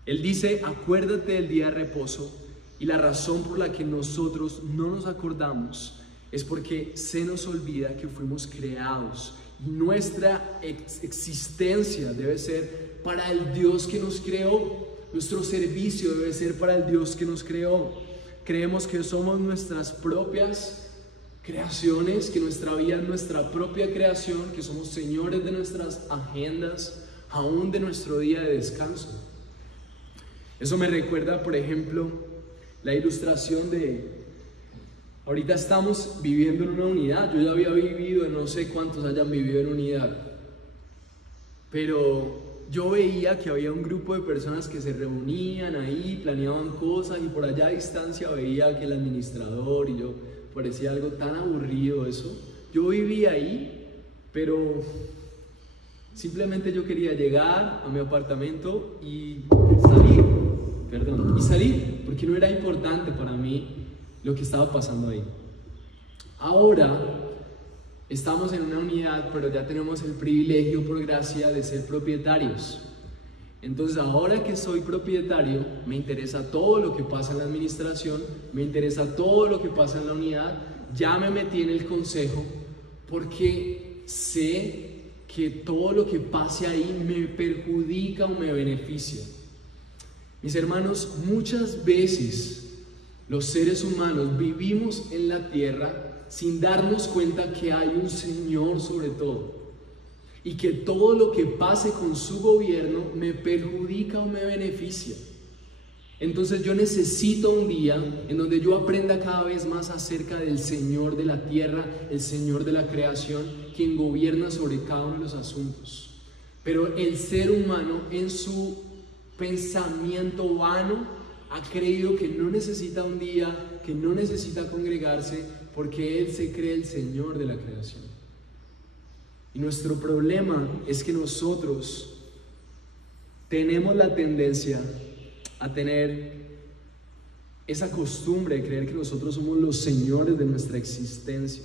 Él dice: acuérdate del día de reposo, y la razón por la que nosotros no nos acordamos es porque se nos olvida que fuimos creados, y nuestra existencia debe ser para el Dios que nos creó, nuestro servicio debe ser para el Dios que nos creó. Creemos que somos nuestras propias creaciones, que nuestra vida es nuestra propia creación, que somos señores de nuestras agendas, aún de nuestro día de descanso. Eso me recuerda, por ejemplo, la ilustración de... Ahorita estamos viviendo en una unidad. Yo ya había vivido, no sé cuántos hayan vivido en unidad, pero yo veía que había un grupo de personas que se reunían ahí, planeaban cosas, y por allá a distancia veía que el administrador, y yo, parecía algo tan aburrido eso. Yo vivía ahí, pero simplemente yo quería llegar a mi apartamento y salir, porque no era importante para mí lo que estaba pasando ahí. Ahora estamos en una unidad, pero ya tenemos el privilegio por gracia de ser propietarios. Entonces, ahora que soy propietario, me interesa todo lo que pasa en la administración, me interesa todo lo que pasa en la unidad. Ya me metí en el consejo porque sé que todo lo que pase ahí me perjudica o me beneficia. Mis hermanos, muchas veces los seres humanos vivimos en la tierra sin darnos cuenta que hay un Señor sobre todo, y que todo lo que pase con su gobierno me perjudica o me beneficia. Entonces yo necesito un día en donde yo aprenda cada vez más acerca del Señor de la tierra, el Señor de la creación, quien gobierna sobre cada uno de los asuntos. Pero el ser humano, en su pensamiento vano, ha creído que no necesita un día, que no necesita congregarse, porque Él se cree el Señor de la creación. Y nuestro problema es que nosotros tenemos la tendencia a tener esa costumbre de creer que nosotros somos los señores de nuestra existencia.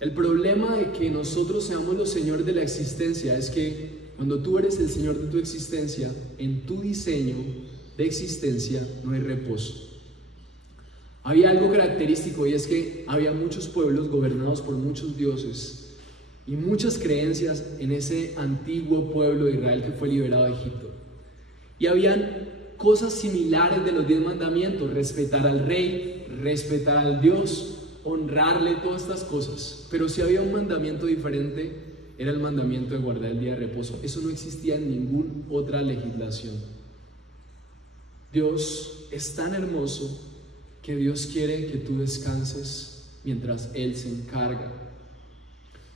El problema de que nosotros seamos los señores de la existencia es que cuando tú eres el Señor de tu existencia, en tu diseño de existencia no hay reposo. Había algo característico, y es que había muchos pueblos gobernados por muchos dioses y muchas creencias en ese antiguo pueblo de Israel que fue liberado de Egipto. Y habían cosas similares de los 10 mandamientos: respetar al rey, respetar al Dios, honrarle, todas estas cosas. Pero si había un mandamiento diferente, era el mandamiento de guardar el día de reposo. Eso no existía en ninguna otra legislación. Dios es tan hermoso que Dios quiere que tú descanses mientras Él se encarga.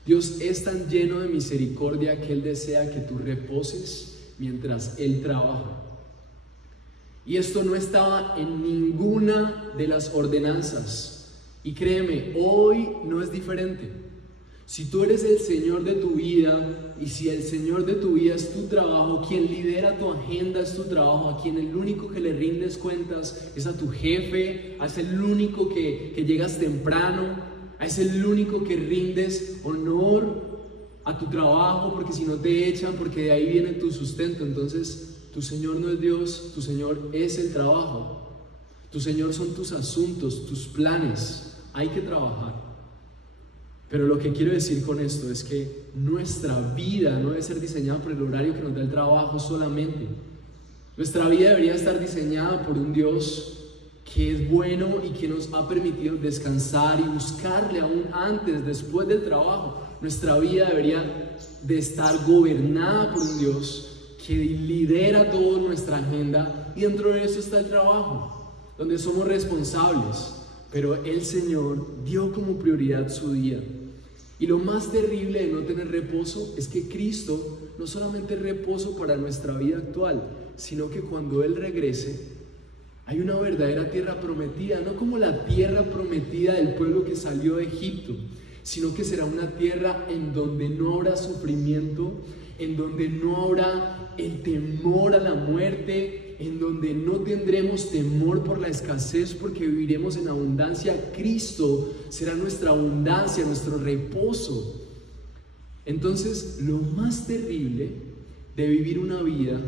Dios es tan lleno de misericordia que Él desea que tú reposes mientras Él trabaja. Y esto no estaba en ninguna de las ordenanzas. Y créeme, hoy no es diferente. Si tú eres el Señor de tu vida, y si el Señor de tu vida es tu trabajo, quien lidera tu agenda es tu trabajo, a quien el único que le rindes cuentas es a tu jefe, a el único que llegas temprano, a el único que rindes honor a tu trabajo, porque si no te echan, porque de ahí viene tu sustento. Entonces tu Señor no es Dios, tu Señor es el trabajo. Tu Señor son tus asuntos, tus planes. Hay que trabajar. Pero lo que quiero decir con esto es que nuestra vida no debe ser diseñada por el horario que nos da el trabajo solamente. Nuestra vida debería estar diseñada por un Dios que es bueno y que nos ha permitido descansar y buscarle aún antes, después del trabajo. Nuestra vida debería de estar gobernada por un Dios que lidera toda nuestra agenda, y dentro de eso está el trabajo, donde somos responsables. Pero el Señor dio como prioridad su día. Y lo más terrible de no tener reposo es que Cristo no solamente es reposo para nuestra vida actual, sino que cuando Él regrese hay una verdadera tierra prometida, no como la tierra prometida del pueblo que salió de Egipto, sino que será una tierra en donde no habrá sufrimiento, en donde no habrá el temor a la muerte, en donde no tendremos temor por la escasez, porque viviremos en abundancia. Cristo será nuestra abundancia, nuestro reposo. Entonces, lo más terrible de vivir una vida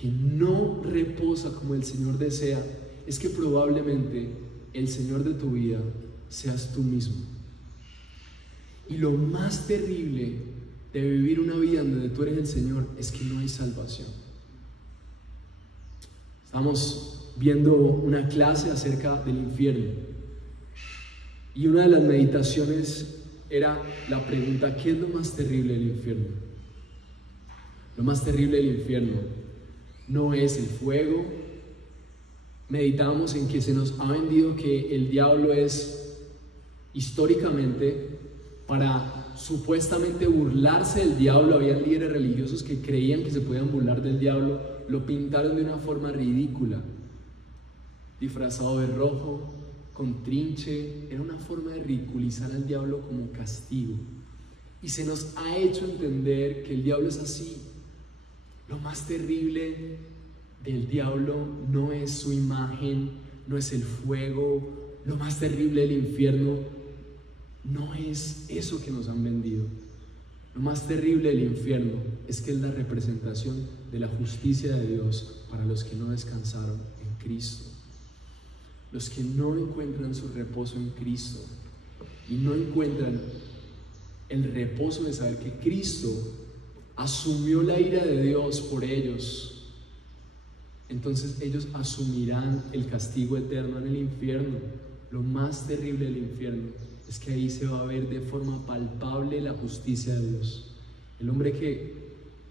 que no reposa como el Señor desea es que probablemente el Señor de tu vida seas tú mismo. Y lo más terrible de vivir una vida en donde tú eres el Señor es que no hay salvación. Estamos viendo una clase acerca del infierno y una de las meditaciones era la pregunta: ¿qué es lo más terrible del infierno? Lo más terrible del infierno no es el fuego. Meditábamos en que se nos ha vendido que el diablo es, históricamente, para supuestamente burlarse del diablo, había líderes religiosos que creían que se podían burlar del diablo, lo pintaron de una forma ridícula, disfrazado de rojo, con trinche. Era una forma de ridiculizar al diablo como castigo, y se nos ha hecho entender que el diablo es así. Lo más terrible del diablo no es su imagen, no es el fuego. Lo más terrible del infierno no es eso que nos han vendido. Lo más terrible del infierno es que es la representación de la justicia de Dios para los que no descansaron en Cristo. Los que no encuentran su reposo en Cristo y no encuentran el reposo de saber que Cristo asumió la ira de Dios por ellos, entonces ellos asumirán el castigo eterno en el infierno. Lo más terrible del infierno es que ahí se va a ver de forma palpable la justicia de Dios. El hombre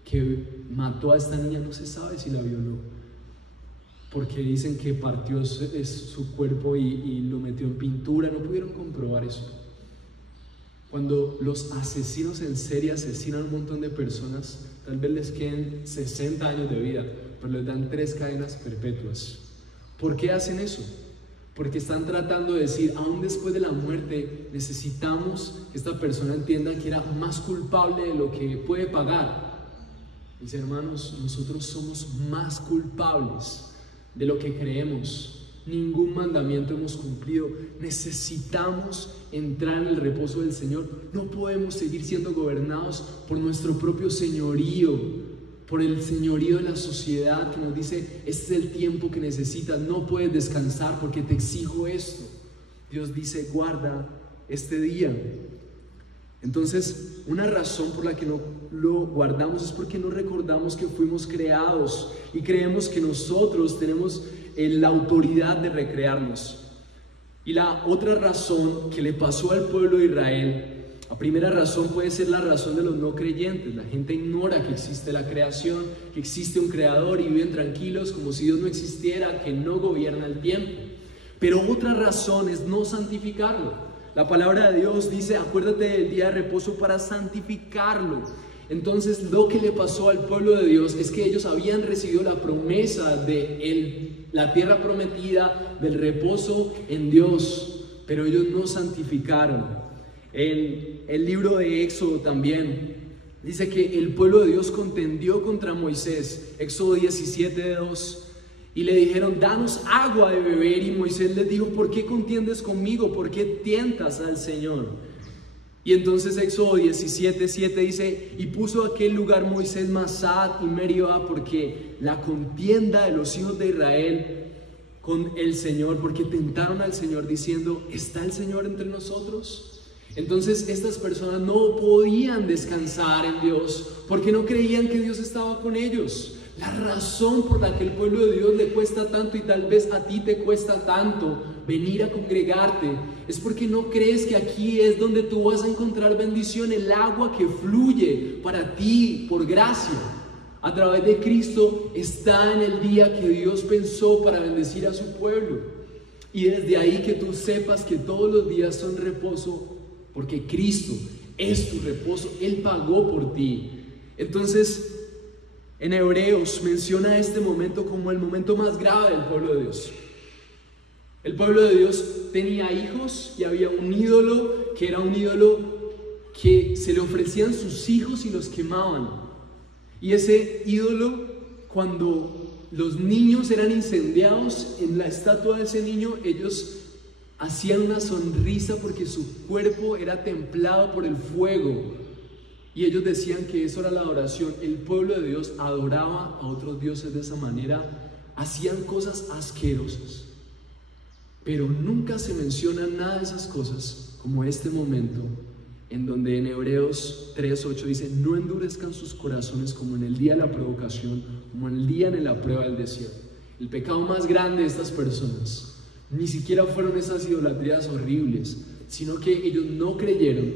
que mató a esta niña no se sabe si la violó, porque dicen que partió su cuerpo y lo metió en pintura. No pudieron comprobar eso. Cuando los asesinos en serie asesinan a un montón de personas, tal vez les queden 60 años de vida, pero les dan 3 cadenas perpetuas. ¿Por qué hacen eso? Porque están tratando de decir: aún después de la muerte necesitamos que esta persona entienda que era más culpable de lo que puede pagar. Mis hermanos, nosotros somos más culpables de lo que creemos. Ningún mandamiento hemos cumplido. Necesitamos entrar en el reposo del Señor. No podemos seguir siendo gobernados por nuestro propio señorío, por el señorío de la sociedad que nos dice: este es el tiempo que necesitas, no puedes descansar porque te exijo esto. Dios dice: guarda este día. Entonces, una razón por la que no lo guardamos es porque no recordamos que fuimos creados y creemos que nosotros tenemos la autoridad de recrearnos. Y la otra razón que le pasó al pueblo de Israel, la primera razón puede ser la razón de los no creyentes. La gente ignora que existe la creación, que existe un creador, y viven tranquilos como si Dios no existiera, que no gobierna el tiempo. Pero otra razón es no santificarlo. La palabra de Dios dice: acuérdate del día de reposo para santificarlo. Entonces, lo que le pasó al pueblo de Dios es que ellos habían recibido la promesa de la tierra prometida, del reposo en Dios, pero ellos no santificaron. El libro de Éxodo también dice que el pueblo de Dios contendió contra Moisés. Éxodo 17:2. Y le dijeron: danos agua de beber. Y Moisés les dijo: ¿por qué contiendes conmigo? ¿Por qué tientas al Señor? Y entonces Éxodo 17:7 dice: y puso aquel lugar Moisés Masad y Meribá, porque la contienda de los hijos de Israel con el Señor, porque tentaron al Señor diciendo: ¿está el Señor entre nosotros? Entonces estas personas no podían descansar en Dios porque no creían que Dios estaba con ellos. La razón por la que el pueblo de Dios le cuesta tanto, y tal vez a ti te cuesta tanto, venir a congregarte, es porque no crees que aquí es donde tú vas a encontrar bendición, el agua que fluye para ti por gracia a través de Cristo está en el día que Dios pensó para bendecir a su pueblo. Y desde ahí que tú sepas que todos los días son reposo, porque Cristo es tu reposo, Él pagó por ti. Entonces, en Hebreos menciona este momento como el momento más grave del pueblo de Dios. El pueblo de Dios tenía hijos y había un ídolo que era un ídolo que se le ofrecían sus hijos y los quemaban. Y ese ídolo, cuando los niños eran incendiados en la estatua de ese niño, ellos hacían una sonrisa porque su cuerpo era templado por el fuego. Y ellos decían que eso era la adoración. El pueblo de Dios adoraba a otros dioses de esa manera, hacían cosas asquerosas. Pero nunca se menciona nada de esas cosas como este momento en donde en Hebreos 3:8 dice: no endurezcan sus corazones como en el día de la provocación, como en el día de la prueba del desierto. El pecado más grande de estas personas ni siquiera fueron esas idolatrías horribles, sino que ellos no creyeron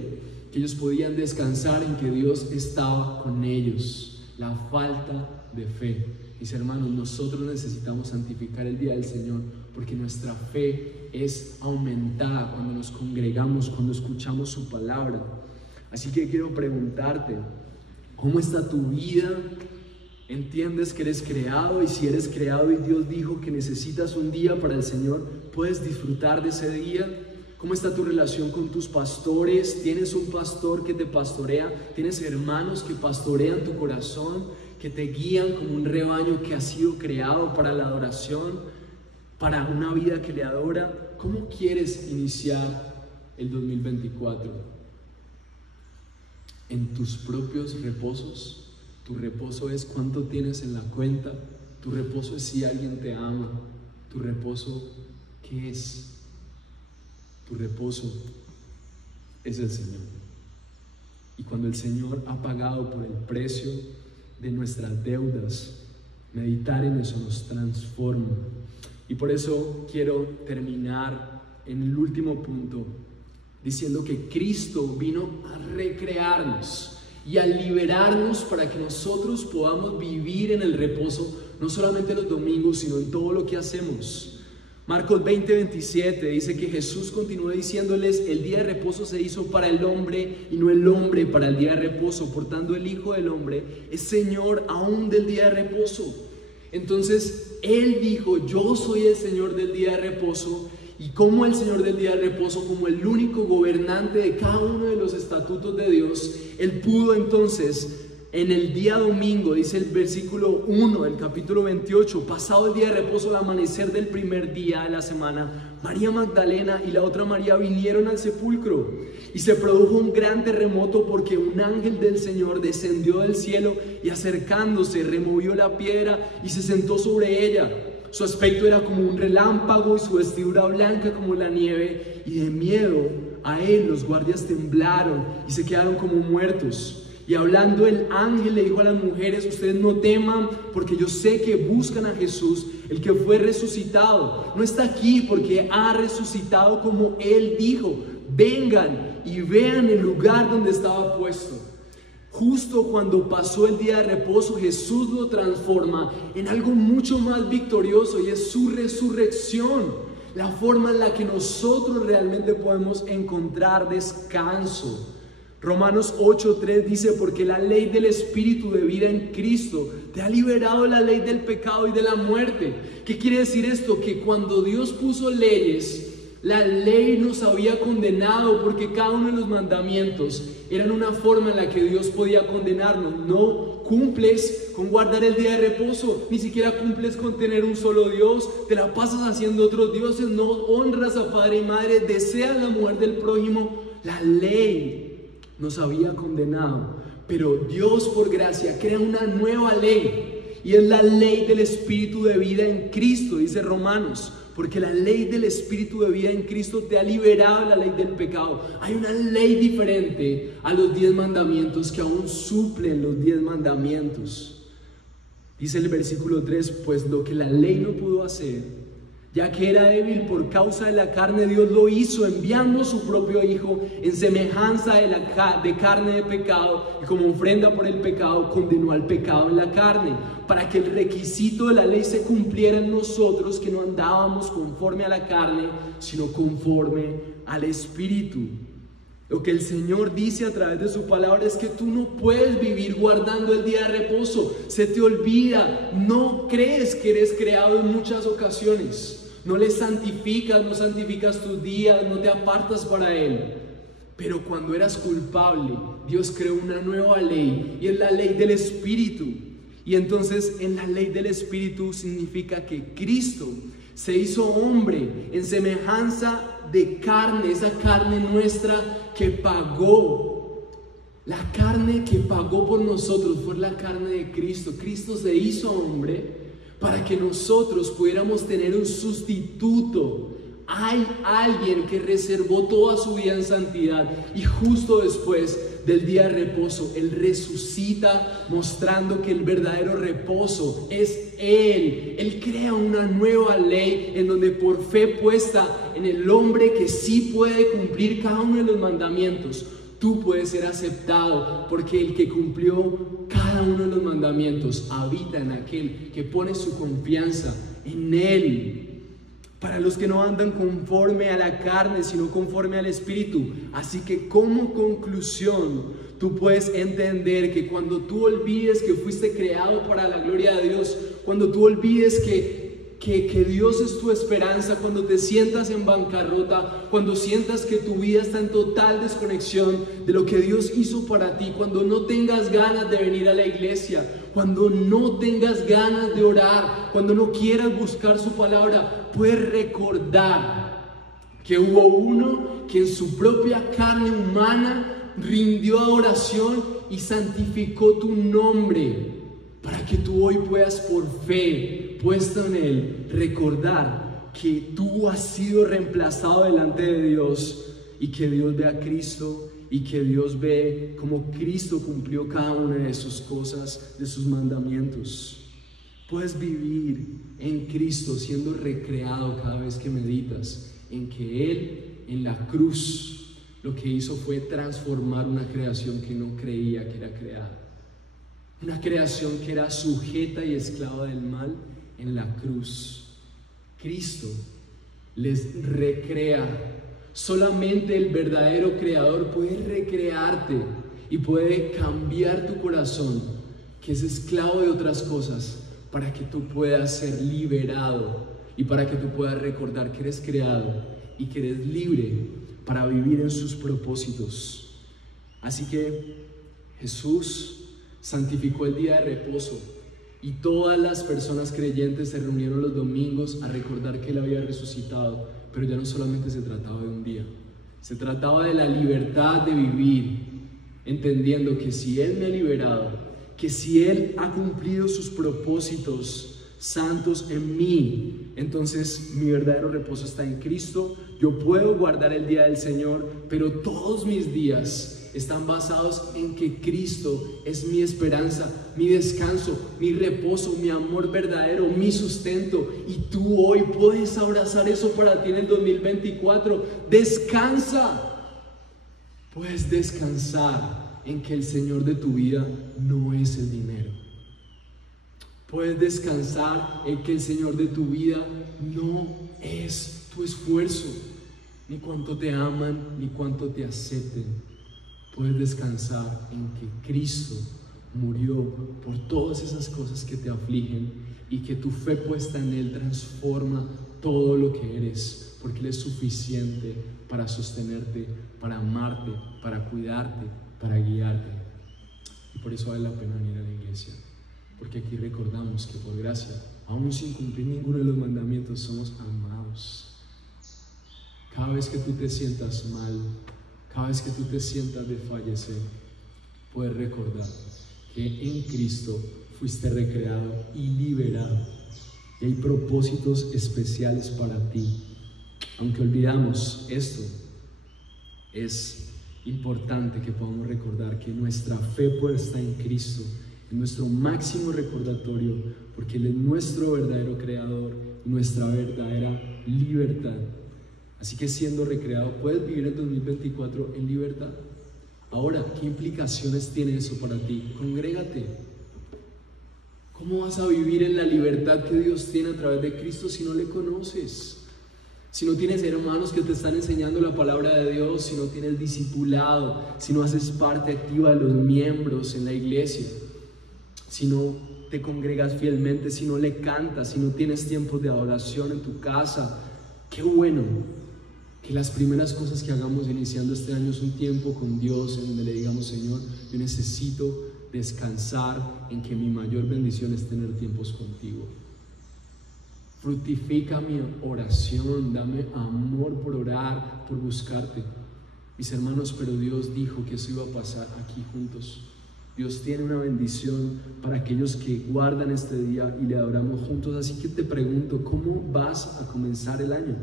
que ellos podían descansar en que Dios estaba con ellos. La falta de fe. Mis hermanos, nosotros necesitamos santificar el día del Señor, porque nuestra fe es aumentada cuando nos congregamos, cuando escuchamos su palabra. Así que quiero preguntarte, ¿cómo está tu vida? ¿Entiendes que eres creado? Y si eres creado y Dios dijo que necesitas un día para el Señor, ¿puedes disfrutar de ese día? ¿Cómo está tu relación con tus pastores? ¿Tienes un pastor que te pastorea? ¿Tienes hermanos que pastorean tu corazón, que te guían como un rebaño que ha sido creado para la adoración, para una vida que le adora? ¿Cómo quieres iniciar el 2024? ¿En tus propios reposos? Tu reposo es cuánto tienes en la cuenta. Tu reposo es si alguien te ama. Tu reposo, ¿qué es? Tu reposo es el Señor. Y cuando el Señor ha pagado por el precio de nuestras deudas, meditar en eso nos transforma. Y por eso quiero terminar en el último punto diciendo que Cristo vino a recrearnos y a liberarnos para que nosotros podamos vivir en el reposo, no solamente los domingos, sino en todo lo que hacemos. Marcos 20:27 dice que Jesús continuó diciéndoles: el día de reposo se hizo para el hombre y no el hombre para el día de reposo. Por tanto, el Hijo del Hombre es Señor aún del día de reposo. Entonces, Él dijo: yo soy el Señor del día de reposo. Y como el Señor del día de reposo, como el único gobernante de cada uno de los estatutos de Dios, Él pudo entonces, en el día domingo, dice el versículo 1 del capítulo 28, pasado el día de reposo, al amanecer del primer día de la semana, María Magdalena y la otra María vinieron al sepulcro, y se produjo un gran terremoto, porque un ángel del Señor descendió del cielo y, acercándose, removió la piedra y se sentó sobre ella. Su aspecto era como un relámpago y su vestidura blanca como la nieve, y de miedo a él los guardias temblaron y se quedaron como muertos. Y hablando el ángel le dijo a las mujeres: ustedes no teman, porque yo sé que buscan a Jesús, el que fue resucitado. No está aquí, porque ha resucitado como Él dijo. Vengan y vean el lugar donde estaba puesto. Justo cuando pasó el día de reposo, Jesús lo transforma en algo mucho más victorioso, y es su resurrección, la forma en la que nosotros realmente podemos encontrar descanso. Romanos 8:3 dice: porque la ley del Espíritu de vida en Cristo te ha liberado de la ley del pecado y de la muerte. ¿Qué quiere decir esto? Que cuando Dios puso leyes, la ley nos había condenado, porque cada uno de los mandamientos eran una forma en la que Dios podía condenarnos. No cumples con guardar el día de reposo, ni siquiera cumples con tener un solo Dios, te la pasas haciendo otros dioses, no honras a padre y madre, deseas la mujer del prójimo. La ley nos había condenado, pero Dios por gracia crea una nueva ley, y es la ley del Espíritu de vida en Cristo, dice Romanos. Porque la ley del Espíritu de vida en Cristo te ha liberado de la ley del pecado. Hay una ley diferente a los 10 mandamientos que aún suplen los 10 mandamientos. Dice el versículo 3: pues lo que la ley no pudo hacer, ya que era débil por causa de la carne, Dios lo hizo, enviando su propio Hijo en semejanza de carne de pecado, y como ofrenda por el pecado condenó al pecado en la carne, para que el requisito de la ley se cumpliera en nosotros, que no andábamos conforme a la carne, sino conforme al Espíritu. Lo que el Señor dice a través de su palabra es que tú no puedes vivir guardando el día de reposo. Se te olvida, no crees que eres creado en muchas ocasiones. No le santificas, no santificas tus días, no te apartas para Él. Pero cuando eras culpable, Dios creó una nueva ley, y es la ley del Espíritu. Y entonces en la ley del Espíritu significa que Cristo se hizo hombre en semejanza de carne, esa carne nuestra que pagó. La carne que pagó por nosotros fue la carne de Cristo. Cristo se hizo hombre para que nosotros pudiéramos tener un sustituto Hay alguien que reservó toda su vida en santidad y justo después del día de reposo, Él resucita mostrando que el verdadero reposo es Él. Él crea una nueva ley en donde por fe puesta en el hombre que sí puede cumplir cada uno de los mandamientos, tú puedes ser aceptado, porque el que cumplió cada uno de los mandamientos habita en aquel que pone su confianza en Él. Para los que no andan conforme a la carne, sino conforme al Espíritu. Así que como conclusión, tú puedes entender que cuando tú olvides que fuiste creado para la gloria de Dios, cuando tú olvides que Dios es tu esperanza, cuando te sientas en bancarrota, cuando sientas que tu vida está en total desconexión de lo que Dios hizo para ti, cuando no tengas ganas de venir a la iglesia, cuando no tengas ganas de orar, cuando no quieras buscar su palabra, puedes recordar que hubo uno que en su propia carne humana rindió adoración y santificó tu nombre, para que tú hoy puedas por fe, puesto en Él, recordar que tú has sido reemplazado delante de Dios y que Dios ve a Cristo y que Dios ve cómo Cristo cumplió cada una de sus cosas, de sus mandamientos. Puedes vivir en Cristo siendo recreado cada vez que meditas en que Él en la cruz lo que hizo fue transformar una creación que no creía que era creada. Una creación que era sujeta y esclava del mal. En la cruz, Cristo les recrea. Solamente el verdadero creador puede recrearte y puede cambiar tu corazón, que es esclavo de otras cosas, para que tú puedas ser liberado y para que tú puedas recordar que eres creado y que eres libre para vivir en sus propósitos. Así que Jesús santificó el día de reposo y todas las personas creyentes se reunieron los domingos a recordar que Él había resucitado. Pero ya no solamente se trataba de un día, se trataba de la libertad de vivir, entendiendo que si Él me ha liberado, que si Él ha cumplido sus propósitos santos en mí, entonces mi verdadero reposo está en Cristo. Yo puedo guardar el día del Señor, pero todos mis días están basados en que Cristo es mi esperanza, mi descanso, mi reposo, mi amor verdadero, mi sustento. Y tú hoy puedes abrazar eso para ti en el 2024. Descansa. Puedes descansar en que el Señor de tu vida no es el dinero. Puedes descansar en que el Señor de tu vida no es tu esfuerzo, ni cuánto te aman, ni cuánto te acepten. Puedes descansar en que Cristo murió por todas esas cosas que te afligen y que tu fe puesta en Él transforma todo lo que eres, porque Él es suficiente para sostenerte, para amarte, para cuidarte, para guiarte. Y por eso vale la pena venir a la iglesia, porque aquí recordamos que por gracia, aún sin cumplir ninguno de los mandamientos, somos amados. Cada vez que tú te sientas mal, cada vez que tú te sientas de fallecer, puedes recordar que en Cristo fuiste recreado y liberado. Y hay propósitos especiales para ti. Aunque olvidamos esto, es importante que podamos recordar que nuestra fe puesta en Cristo es nuestro máximo recordatorio, porque Él es nuestro verdadero creador, nuestra verdadera libertad. Así que siendo recreado, ¿puedes vivir el 2024 en libertad? Ahora, ¿qué implicaciones tiene eso para ti? Congrégate. ¿Cómo vas a vivir en la libertad que Dios tiene a través de Cristo si no le conoces? Si no tienes hermanos que te están enseñando la palabra de Dios, si no tienes discipulado, si no haces parte activa de los miembros en la iglesia, si no te congregas fielmente, si no le cantas, si no tienes tiempos de adoración en tu casa, qué bueno que las primeras cosas que hagamos iniciando este año es un tiempo con Dios en donde le digamos: Señor, yo necesito descansar en que mi mayor bendición es tener tiempos contigo. Fructifica mi oración, dame amor por orar, por buscarte. Mis hermanos, pero Dios dijo que eso iba a pasar aquí juntos. Dios tiene una bendición para aquellos que guardan este día y le adoramos juntos. Así que te pregunto, ¿cómo vas a comenzar el año?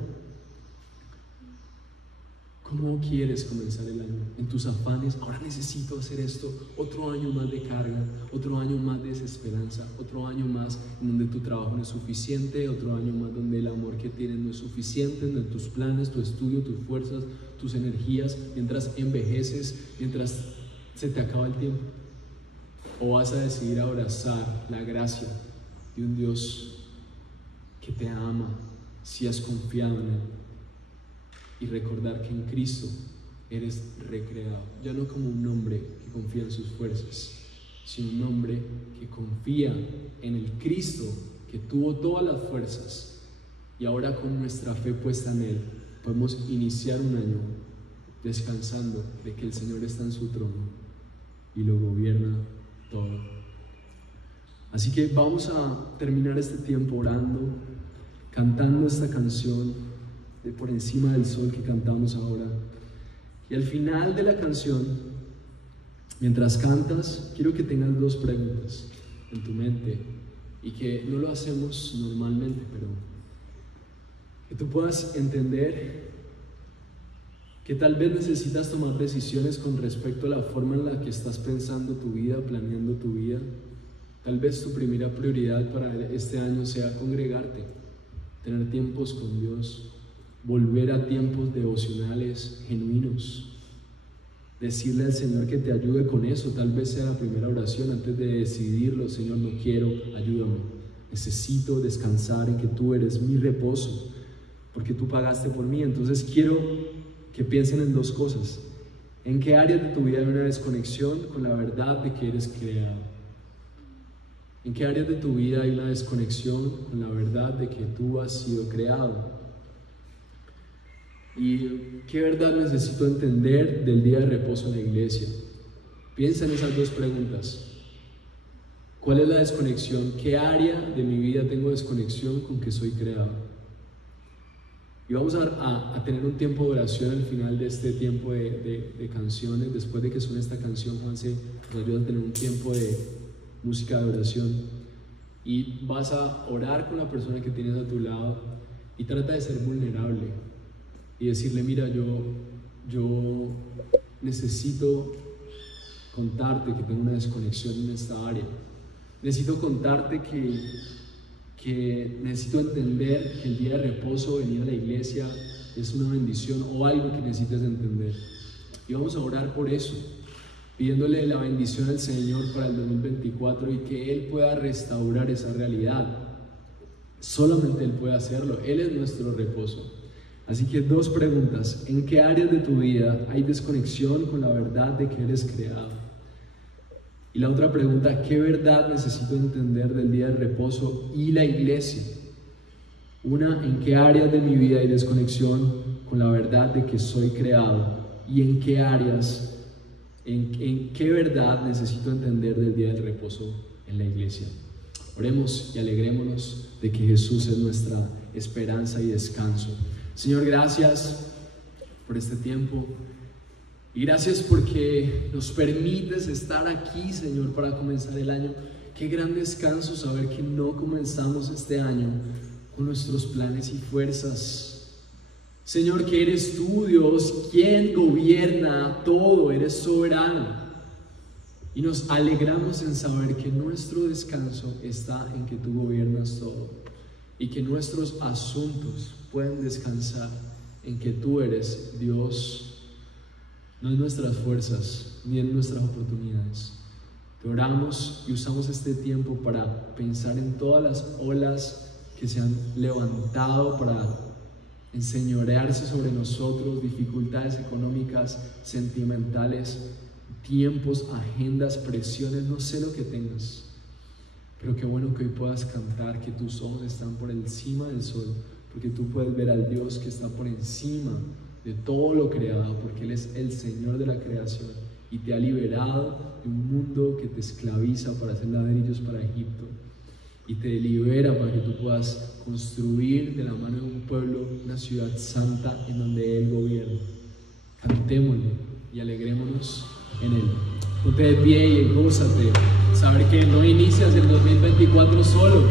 ¿Cómo quieres comenzar el año? En tus afanes, ahora necesito hacer esto, otro año más de carga, otro año más de desesperanza, otro año más en donde tu trabajo no es suficiente, otro año más donde el amor que tienes no es suficiente, donde tus planes, tu estudio, tus fuerzas, tus energías, mientras envejeces, mientras se te acaba el tiempo. ¿O vas a decidir abrazar la gracia de un Dios que te ama si has confiado en Él? Y recordar que en Cristo eres recreado, ya no como un hombre que confía en sus fuerzas, sino un hombre que confía en el Cristo que tuvo todas las fuerzas, y ahora con nuestra fe puesta en Él podemos iniciar un año descansando de que el Señor está en su trono y lo gobierna todo. Así que vamos a terminar este tiempo orando, cantando esta canción de Por encima del sol que cantamos ahora. Y al final de la canción, mientras cantas, quiero que tengas dos preguntas en tu mente, y que no lo hacemos normalmente, pero que tú puedas entender que tal vez necesitas tomar decisiones con respecto a la forma en la que estás pensando tu vida, planeando tu vida. Tal vez tu primera prioridad para este año sea congregarte, tener tiempos con Dios, volver a tiempos devocionales genuinos, decirle al Señor que te ayude con eso. Tal vez sea la primera oración antes de decidirlo: Señor, no quiero, ayúdame, necesito descansar en que tú eres mi reposo, porque tú pagaste por mí. Entonces quiero que piensen en dos cosas: en qué áreas de tu vida hay una desconexión con la verdad de que eres creado, en qué áreas de tu vida hay una desconexión con la verdad de que tú has sido creado, y qué verdad necesito entender del día de reposo en la iglesia. Piensa en esas dos preguntas. ¿Cuál es la desconexión? ¿Qué área de mi vida tengo desconexión con que soy creado? Y vamos a tener un tiempo de oración al final de este tiempo de canciones. Después de que suene esta canción, Juanse nos ayuda a tener un tiempo de música de oración, y vas a orar con la persona que tienes a tu lado y trata de ser vulnerable y decirle: mira, yo necesito contarte que tengo una desconexión en esta área. Necesito contarte que necesito entender que el día de reposo, venir a la iglesia, es una bendición, o algo que necesites entender. Y vamos a orar por eso, pidiéndole la bendición al Señor para el 2024 y que Él pueda restaurar esa realidad. Solamente Él puede hacerlo. Él es nuestro reposo. Así que dos preguntas: ¿en qué áreas de tu vida hay desconexión con la verdad de que eres creado? Y la otra pregunta: ¿qué verdad necesito entender del día de reposo y la iglesia? Una: ¿en qué áreas de mi vida hay desconexión con la verdad de que soy creado? Y ¿en qué áreas, en qué verdad necesito entender del día del reposo en la iglesia? Oremos y alegrémonos de que Jesús es nuestra esperanza y descanso. Señor, gracias por este tiempo, y gracias porque nos permites estar aquí, Señor, para comenzar el año. Qué gran descanso saber que no comenzamos este año con nuestros planes y fuerzas. Señor, que eres tú, Dios, quien gobierna todo, eres soberano. Y nos alegramos en saber que nuestro descanso está en que tú gobiernas todo, y que nuestros asuntos pueden descansar en que tú eres Dios, no en nuestras fuerzas ni en nuestras oportunidades. Te oramos y usamos este tiempo para pensar en todas las olas que se han levantado para enseñorearse sobre nosotros: dificultades económicas, sentimentales, tiempos, agendas, presiones, no sé lo que tengas, pero qué bueno que hoy puedas cantar que tus ojos están por encima del sol, porque tú puedes ver al Dios que está por encima de todo lo creado, porque Él es el Señor de la creación y te ha liberado de un mundo que te esclaviza para hacer ladrillos para Egipto, y te libera para que tú puedas construir de la mano de un pueblo una ciudad santa en donde Él gobierna. Cantémosle y alegrémonos en Él. Ponte de pie y gózate, saber que no inicias el 2024 solo,